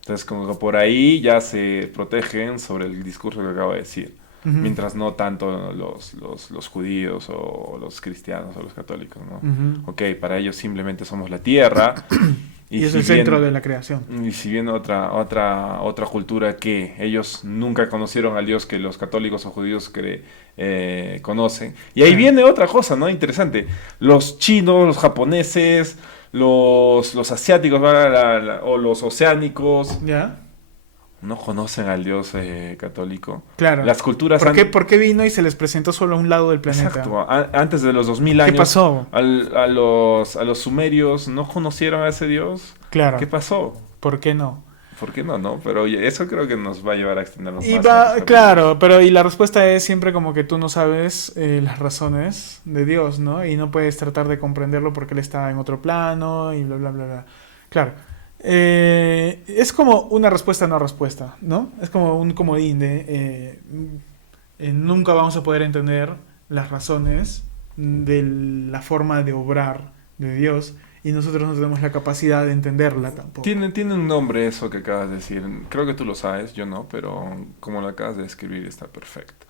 Entonces, como que por ahí ya se protegen sobre el discurso que acabo de decir, Ujú. mientras no tanto los judíos o los cristianos o los católicos, ¿no? Ujú. Ok, para ellos simplemente somos la tierra Y es si el centro bien, de la creación. y si bien otra cultura que ellos nunca conocieron al Dios que los católicos o judíos conocen. Y ahí Claro. viene otra cosa, ¿no? Interesante. Los chinos, los japoneses, los asiáticos, ¿verdad? O los oceánicos, ¿Ya? no conocen al Dios católico. Claro. Las culturas ¿Por qué vino y se les presentó solo a un lado del planeta? Exacto, antes de los 2000 ¿Qué años, pasó? a los sumerios no conocieron a ese Dios. ¿Qué Claro. pasó? ¿Por qué no? ¿Por qué no, no? Pero oye, eso creo que nos va a llevar a extendernos Y más en va, otros claro, capítulos. pero y la respuesta es siempre como que tú no sabes las razones de Dios, ¿no? Y no puedes tratar de comprenderlo porque él está en otro plano y bla, bla, bla, bla. Claro. Es como una respuesta no respuesta, ¿no? Es como un comodín de nunca vamos a poder entender las razones de la forma de obrar de Dios y nosotros no tenemos la capacidad de entenderla tampoco. Tiene un nombre eso que acabas de decir. Creo que tú lo sabes, yo no, pero como lo acabas de describir está perfecto.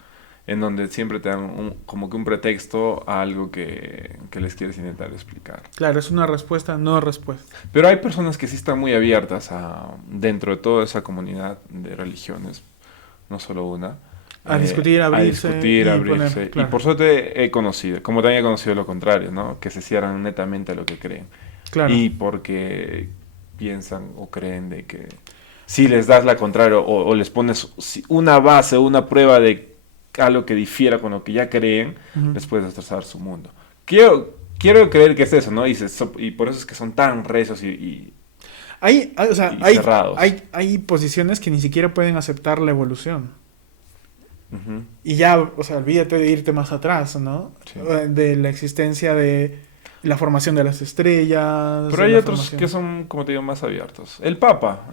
En donde siempre te dan como que un pretexto a algo que les quieres intentar explicar. Claro, es una respuesta no respuesta. Pero hay personas que sí están muy abiertas dentro de toda esa comunidad de religiones, no solo una, A discutir, a abrirse discutir, y poner, abrirse. Y claro, por suerte he conocido, como también he conocido lo contrario, ¿no? Que se cierran netamente a lo que creen. claro. Y porque piensan o creen de que si les das la contraria o les pones una base, una prueba de algo que difiera con lo que ya creen, Ujú. les puedes destrozar su mundo. Quiero creer que es eso, ¿no? Y por eso es que son tan recios O sea, y cerrados. hay posiciones que ni siquiera pueden aceptar la evolución. Ujú, Y ya, o sea, olvídate de irte más atrás, ¿no? sí. De la existencia de la formación de las estrellas, Pero de hay la otros que formación... son, como te digo, más abiertos. El Papa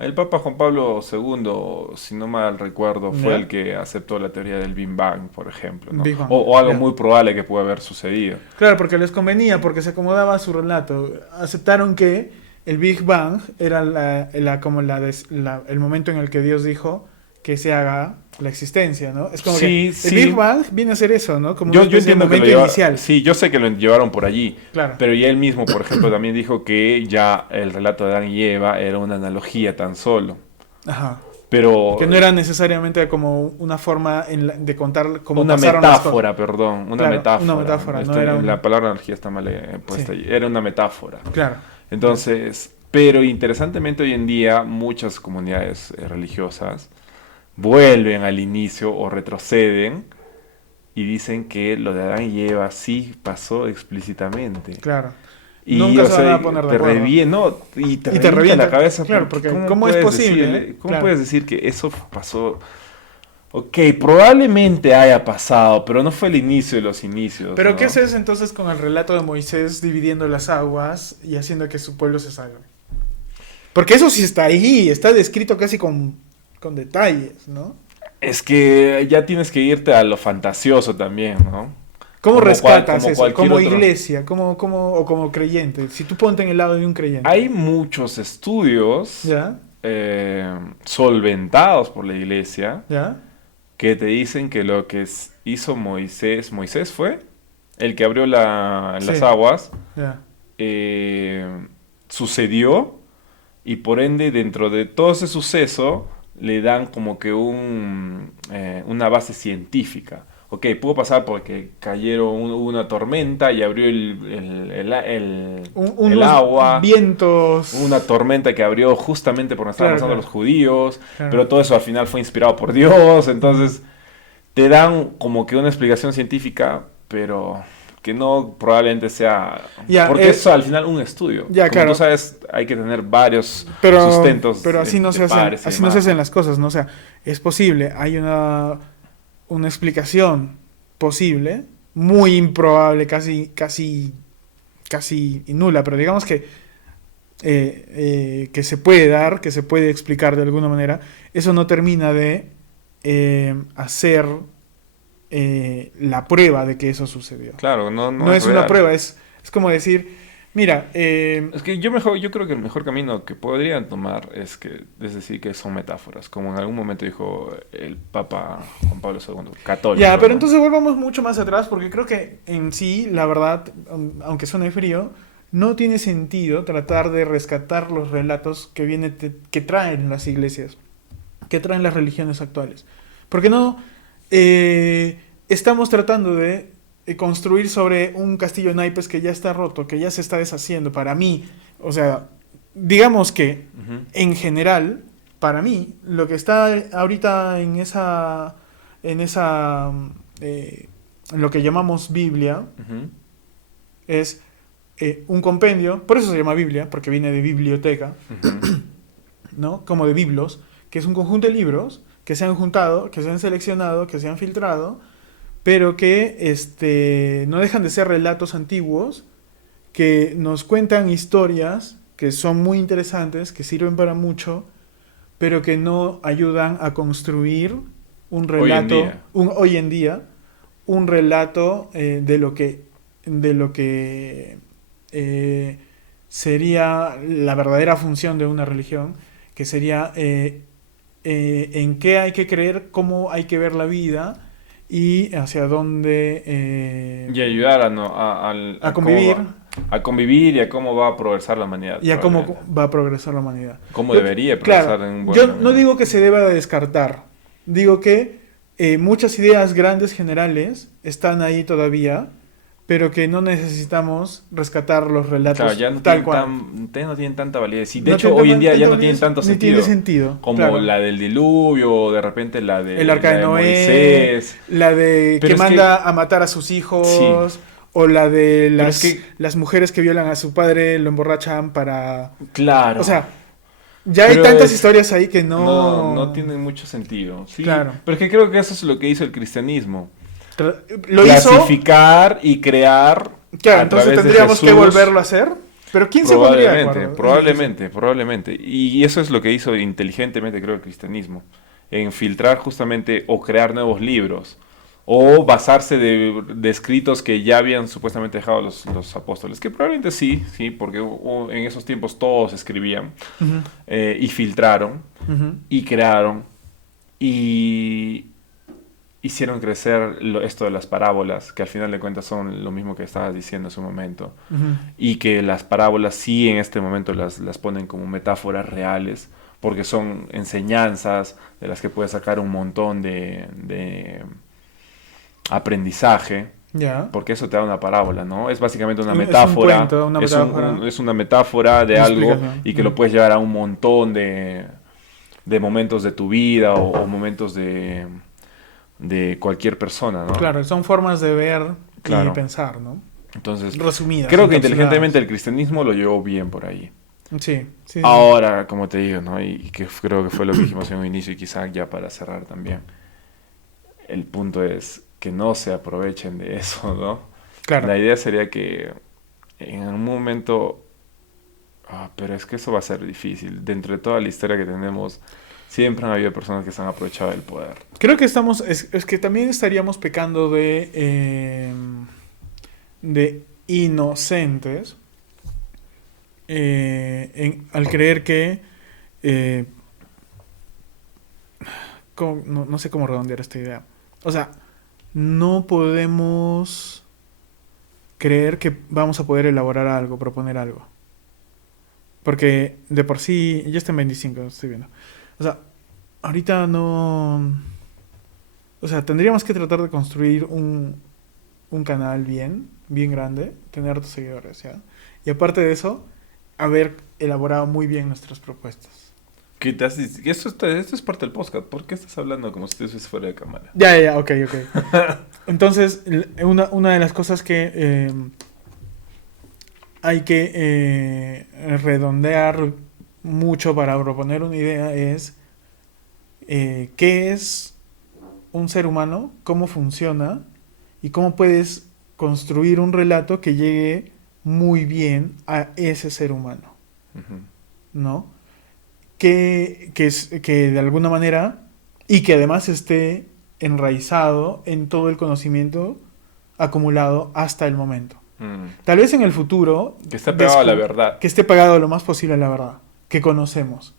Juan Pablo II, si no mal recuerdo, fue ¿Ya? el que aceptó la teoría del Big Bang, por ejemplo, ¿no? Big Bang, O algo ya. muy probable que pueda haber sucedido. Claro, porque les convenía, porque se acomodaba a su relato. Aceptaron que el Big Bang era como el momento en el que Dios dijo que se haga la existencia, ¿no? Es como que Sí, el sí. Big Bang viene a ser eso, ¿no? Como una Yo especie de entiendo que lo momento lleva, inicial. sí, yo sé que lo llevaron por allí, Claro. pero ya él mismo, por ejemplo, también dijo que ya el relato de Adán y Eva era una analogía tan solo. Ajá. Pero Que no era necesariamente como una forma de contar cómo una pasaron las cosas. metáfora, perdón, una Claro, metáfora. una metáfora, no era La un... palabra analogía está mal puesta Sí, allí. Era una metáfora. claro. Entonces, pero interesantemente hoy en día muchas comunidades religiosas vuelven al inicio o retroceden y dicen que lo de Adán y Eva sí pasó explícitamente. Claro. Y, Nunca o se van sea, a poner de te acuerdo. revienta, no, y te Y te revienta la revienta. cabeza. Claro, porque ¿cómo es posible? ¿Cómo Claro. puedes decir que eso pasó? Ok, probablemente haya pasado, pero no fue el inicio de los inicios, Pero ¿no? ¿qué haces entonces con el relato de Moisés dividiendo las aguas y haciendo que su pueblo se salve? Porque eso sí está ahí, está descrito casi con detalles, ¿no? Es que ya tienes que irte a lo fantasioso también, ¿no? ¿Cómo rescatas Como eso? cualquier Como otro. iglesia, o como creyente. Si tú ponte en el lado de un creyente. Hay muchos estudios ¿Ya? solventados por la iglesia ¿Ya? que te dicen que lo que hizo Moisés fue el que abrió las Sí. aguas, ¿Ya? eh, sucedió y por ende dentro de todo ese suceso le dan como que una base científica. Ok, pudo pasar porque hubo una tormenta y abrió el Unos agua. vientos. Una tormenta que abrió justamente por donde estaban Claro, pasando claro. los judíos, Claro. pero todo eso al final fue inspirado por Dios, entonces te dan como que una explicación científica, pero que no probablemente sea... Ya, porque es al final un estudio. ya, Como claro. tú sabes, hay que tener varios Pero, sustentos pero así no de se hacen, pares y así no se demás. hacen las cosas, ¿no? O sea, es posible, hay una explicación posible, muy improbable, casi nula, pero digamos que se puede dar, que se puede explicar de alguna manera. Eso no termina de hacer la prueba de que eso sucedió. Claro, no No es una real. prueba, es como decir, mira, Es que yo creo que el mejor camino que podrían tomar es decir que son metáforas, como en algún momento dijo el Papa Juan Pablo II, católico, ya, pero ¿no? entonces volvamos mucho más atrás porque creo que en sí, la verdad, aunque suene frío, no tiene sentido tratar de rescatar los relatos que traen las iglesias, que traen las religiones actuales. Porque no estamos tratando de construir sobre un castillo de naipes que ya está roto, que ya se está deshaciendo. Para mí, o sea, digamos que Ujú, en general, para mí, lo que está ahorita en lo que llamamos Biblia, ujú. es un compendio, por eso se llama Biblia, porque viene de biblioteca, Ujú. ¿no? Como de biblos, que es un conjunto de libros que se han juntado, que se han seleccionado, que se han filtrado, pero que no dejan de ser relatos antiguos que nos cuentan historias que son muy interesantes, que sirven para mucho, pero que no ayudan a construir un Hoy en relato, día. hoy en día, un relato de lo que eh, sería la verdadera función de una religión, que sería en qué hay que creer, cómo hay que ver la vida y hacia dónde Y ayudar a, no, a a cómo convivir va a convivir y a cómo va a progresar la humanidad, y a cómo probablemente. va a progresar la humanidad. Cómo Yo- debería claro, progresar en un buen yo no camino. digo que se deba de descartar, digo que muchas ideas grandes generales están ahí todavía, pero que no necesitamos rescatar los Claro, relatos ya no tal tienen cual. ya no tienen tanta validez. Y de No hecho, tiene hoy en día ya tanta no tienen validez, tanto ni tiene sentido. sentido, Como claro. la del diluvio, o de repente El arca la de de Noé, Moisés. la de Pero que es que, manda a matar a sus sí, hijos, o la de pero es las, que, las mujeres que violan a su padre, lo emborrachan para... O claro, sea, ya hay pero tantas historias ahí que no no... tienen mucho sentido. Sí, Claro. pero es que creo que eso es lo que hizo el cristianismo. Lo hizo, Clasificar y crear claro, a entonces través de tendríamos que Jesús. volverlo a hacer. Pero ¿quién se pondría de Probablemente, acuerdo? Es difícil. probablemente, probablemente. Y eso es lo que hizo inteligentemente, creo, el cristianismo. En filtrar justamente o crear nuevos libros. O basarse de escritos que ya habían supuestamente dejado los apóstoles. Que probablemente sí, sí, porque en esos tiempos todos escribían. Ujú, Y filtraron. ujú, Y crearon. Y hicieron crecer esto de las parábolas, que al final de cuentas son lo mismo que estabas diciendo en su momento, ujú. y que las parábolas sí en este momento las ponen como metáforas reales, porque son enseñanzas de las que puedes sacar un montón de aprendizaje, Ya. porque eso te da una parábola, ¿no? Es básicamente una Es un metáfora, cuento, una metáfora, es una metáfora de una algo explicación. y que lo Ujú. puedes llevar a un montón de momentos de tu vida o momentos de cualquier persona, ¿no? Claro, son formas de ver y Claro. pensar, ¿no? Entonces, Resumidas, creo que inteligentemente encapsuladas. el cristianismo lo llevó bien por ahí. Sí, sí, sí, sí. Ahora, como te digo, ¿no? Y que creo que fue lo que dijimos en un inicio y quizá ya para cerrar también. El punto es que no se aprovechen de eso, ¿no? Claro. La idea sería que en algún momento, pero es que eso va a ser difícil. Dentro de toda la historia que tenemos, siempre han habido personas que se han aprovechado del poder. Creo que es que también estaríamos pecando de inocentes al creer que, eh, no sé cómo redondear esta idea. O sea, no podemos creer que vamos a poder elaborar algo, proponer algo. Porque de por sí, ya está en 25, estoy viendo. O sea, ahorita no... O sea, tendríamos que tratar de construir un canal bien grande, tener tus seguidores, ¿ya? Y aparte de eso, haber elaborado muy bien nuestras propuestas. Esto es parte del podcast. ¿Por qué estás hablando como si estuvieses fuera de cámara? Ya, ya, ya, ok, ok. Entonces, una de las cosas que hay que redondear mucho para proponer una idea es qué es un ser humano, cómo funciona y cómo puedes construir un relato que llegue muy bien a ese ser humano, Ujú. ¿no? Que de alguna manera y que además esté enraizado en todo el conocimiento acumulado hasta el momento. Mm. Tal vez en el futuro Que está pegado a la verdad. que esté pegado lo más posible a la verdad, que conocemos.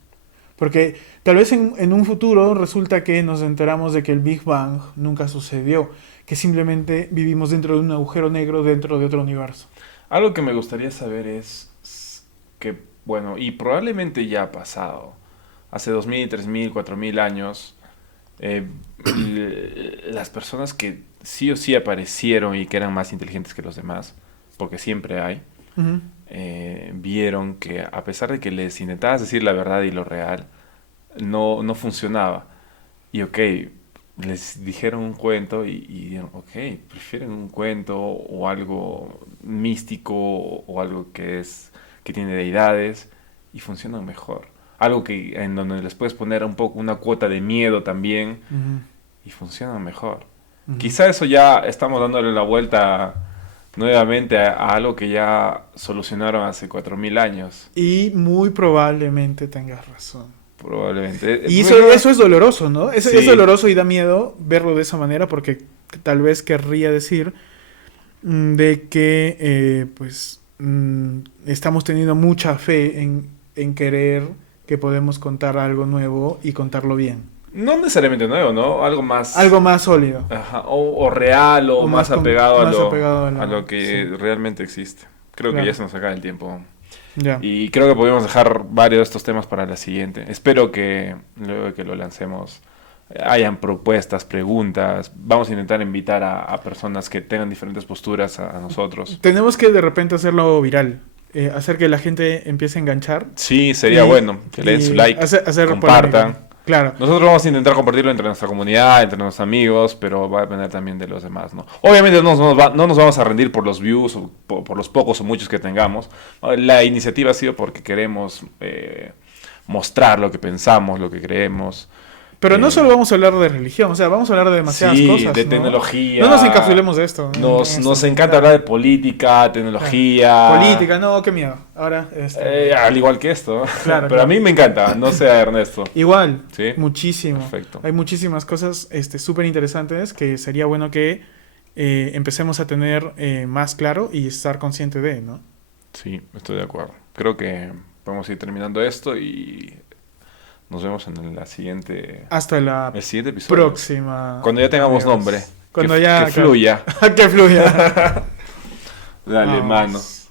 Porque tal vez en un futuro resulta que nos enteramos de que el Big Bang nunca sucedió, que simplemente vivimos dentro de un agujero negro dentro de otro universo. Algo que me gustaría saber es que, bueno, y probablemente ya ha pasado, hace 2000, 3000, 4000 años, eh, las personas que sí o sí aparecieron y que eran más inteligentes que los demás, porque siempre hay, Ujú, vieron que a pesar de que les intentabas decir la verdad y lo real, no funcionaba. Y ok, les dijeron un cuento y dijeron, ok, prefieren un cuento o algo místico o algo que tiene deidades y funcionan mejor. Algo que en donde les puedes poner un poco una cuota de miedo también ujú, y funcionan mejor. ujú. Quizá eso ya estamos dándole la vuelta nuevamente a algo que ya solucionaron hace 4000 años, Y muy probablemente tengas razón. probablemente. Y eso es doloroso, ¿no? Es Sí, doloroso y da miedo verlo de esa manera porque tal vez querría decir de que pues estamos teniendo mucha fe en querer que podemos contar algo nuevo y contarlo bien. no necesariamente nuevo, ¿no? Algo más, Algo más sólido ajá, o real o o más apegado más apegado a a la... lo que Sí, realmente existe. Creo que ya claro. se nos acaba el tiempo. Ya. Y creo que podemos dejar varios de estos temas para la siguiente. Espero que luego de que lo lancemos hayan propuestas, preguntas. Vamos a intentar invitar a personas que tengan diferentes posturas a nosotros. Tenemos que de repente hacerlo viral. Hacer que la gente empiece a enganchar Sí, sería y, bueno que le den su y like, hacer polémica. compartan. Claro. Nosotros vamos a intentar compartirlo entre nuestra comunidad, entre nuestros amigos, pero va a depender también de los demás, ¿no? Obviamente no nos vamos a rendir por los views o por los pocos o muchos que tengamos. La iniciativa ha sido porque queremos mostrar lo que pensamos, lo que creemos. Pero no solo Eh, vamos a hablar de religión, o sea, vamos a hablar de demasiadas sí, cosas, de ¿no? tecnología. No nos encapsulemos de esto. En Nos esto. encanta Claro, hablar de política, claro. tecnología. Política, no, qué miedo. Ahora, Al igual que esto. claro, Pero a claro. mí me encanta, no sé, Ernesto. Igual, Sí, muchísimo. perfecto. Hay muchísimas cosas súper interesantes que sería bueno que empecemos a tener más claro y estar consciente de, ¿no? Sí, estoy de acuerdo. Creo que podemos ir terminando esto y nos vemos en Hasta la el siguiente episodio. próxima, Cuando ya tengamos amigos. nombre. Cuando ya... Que fluya. claro, que fluya. Dale, mano. Vamos.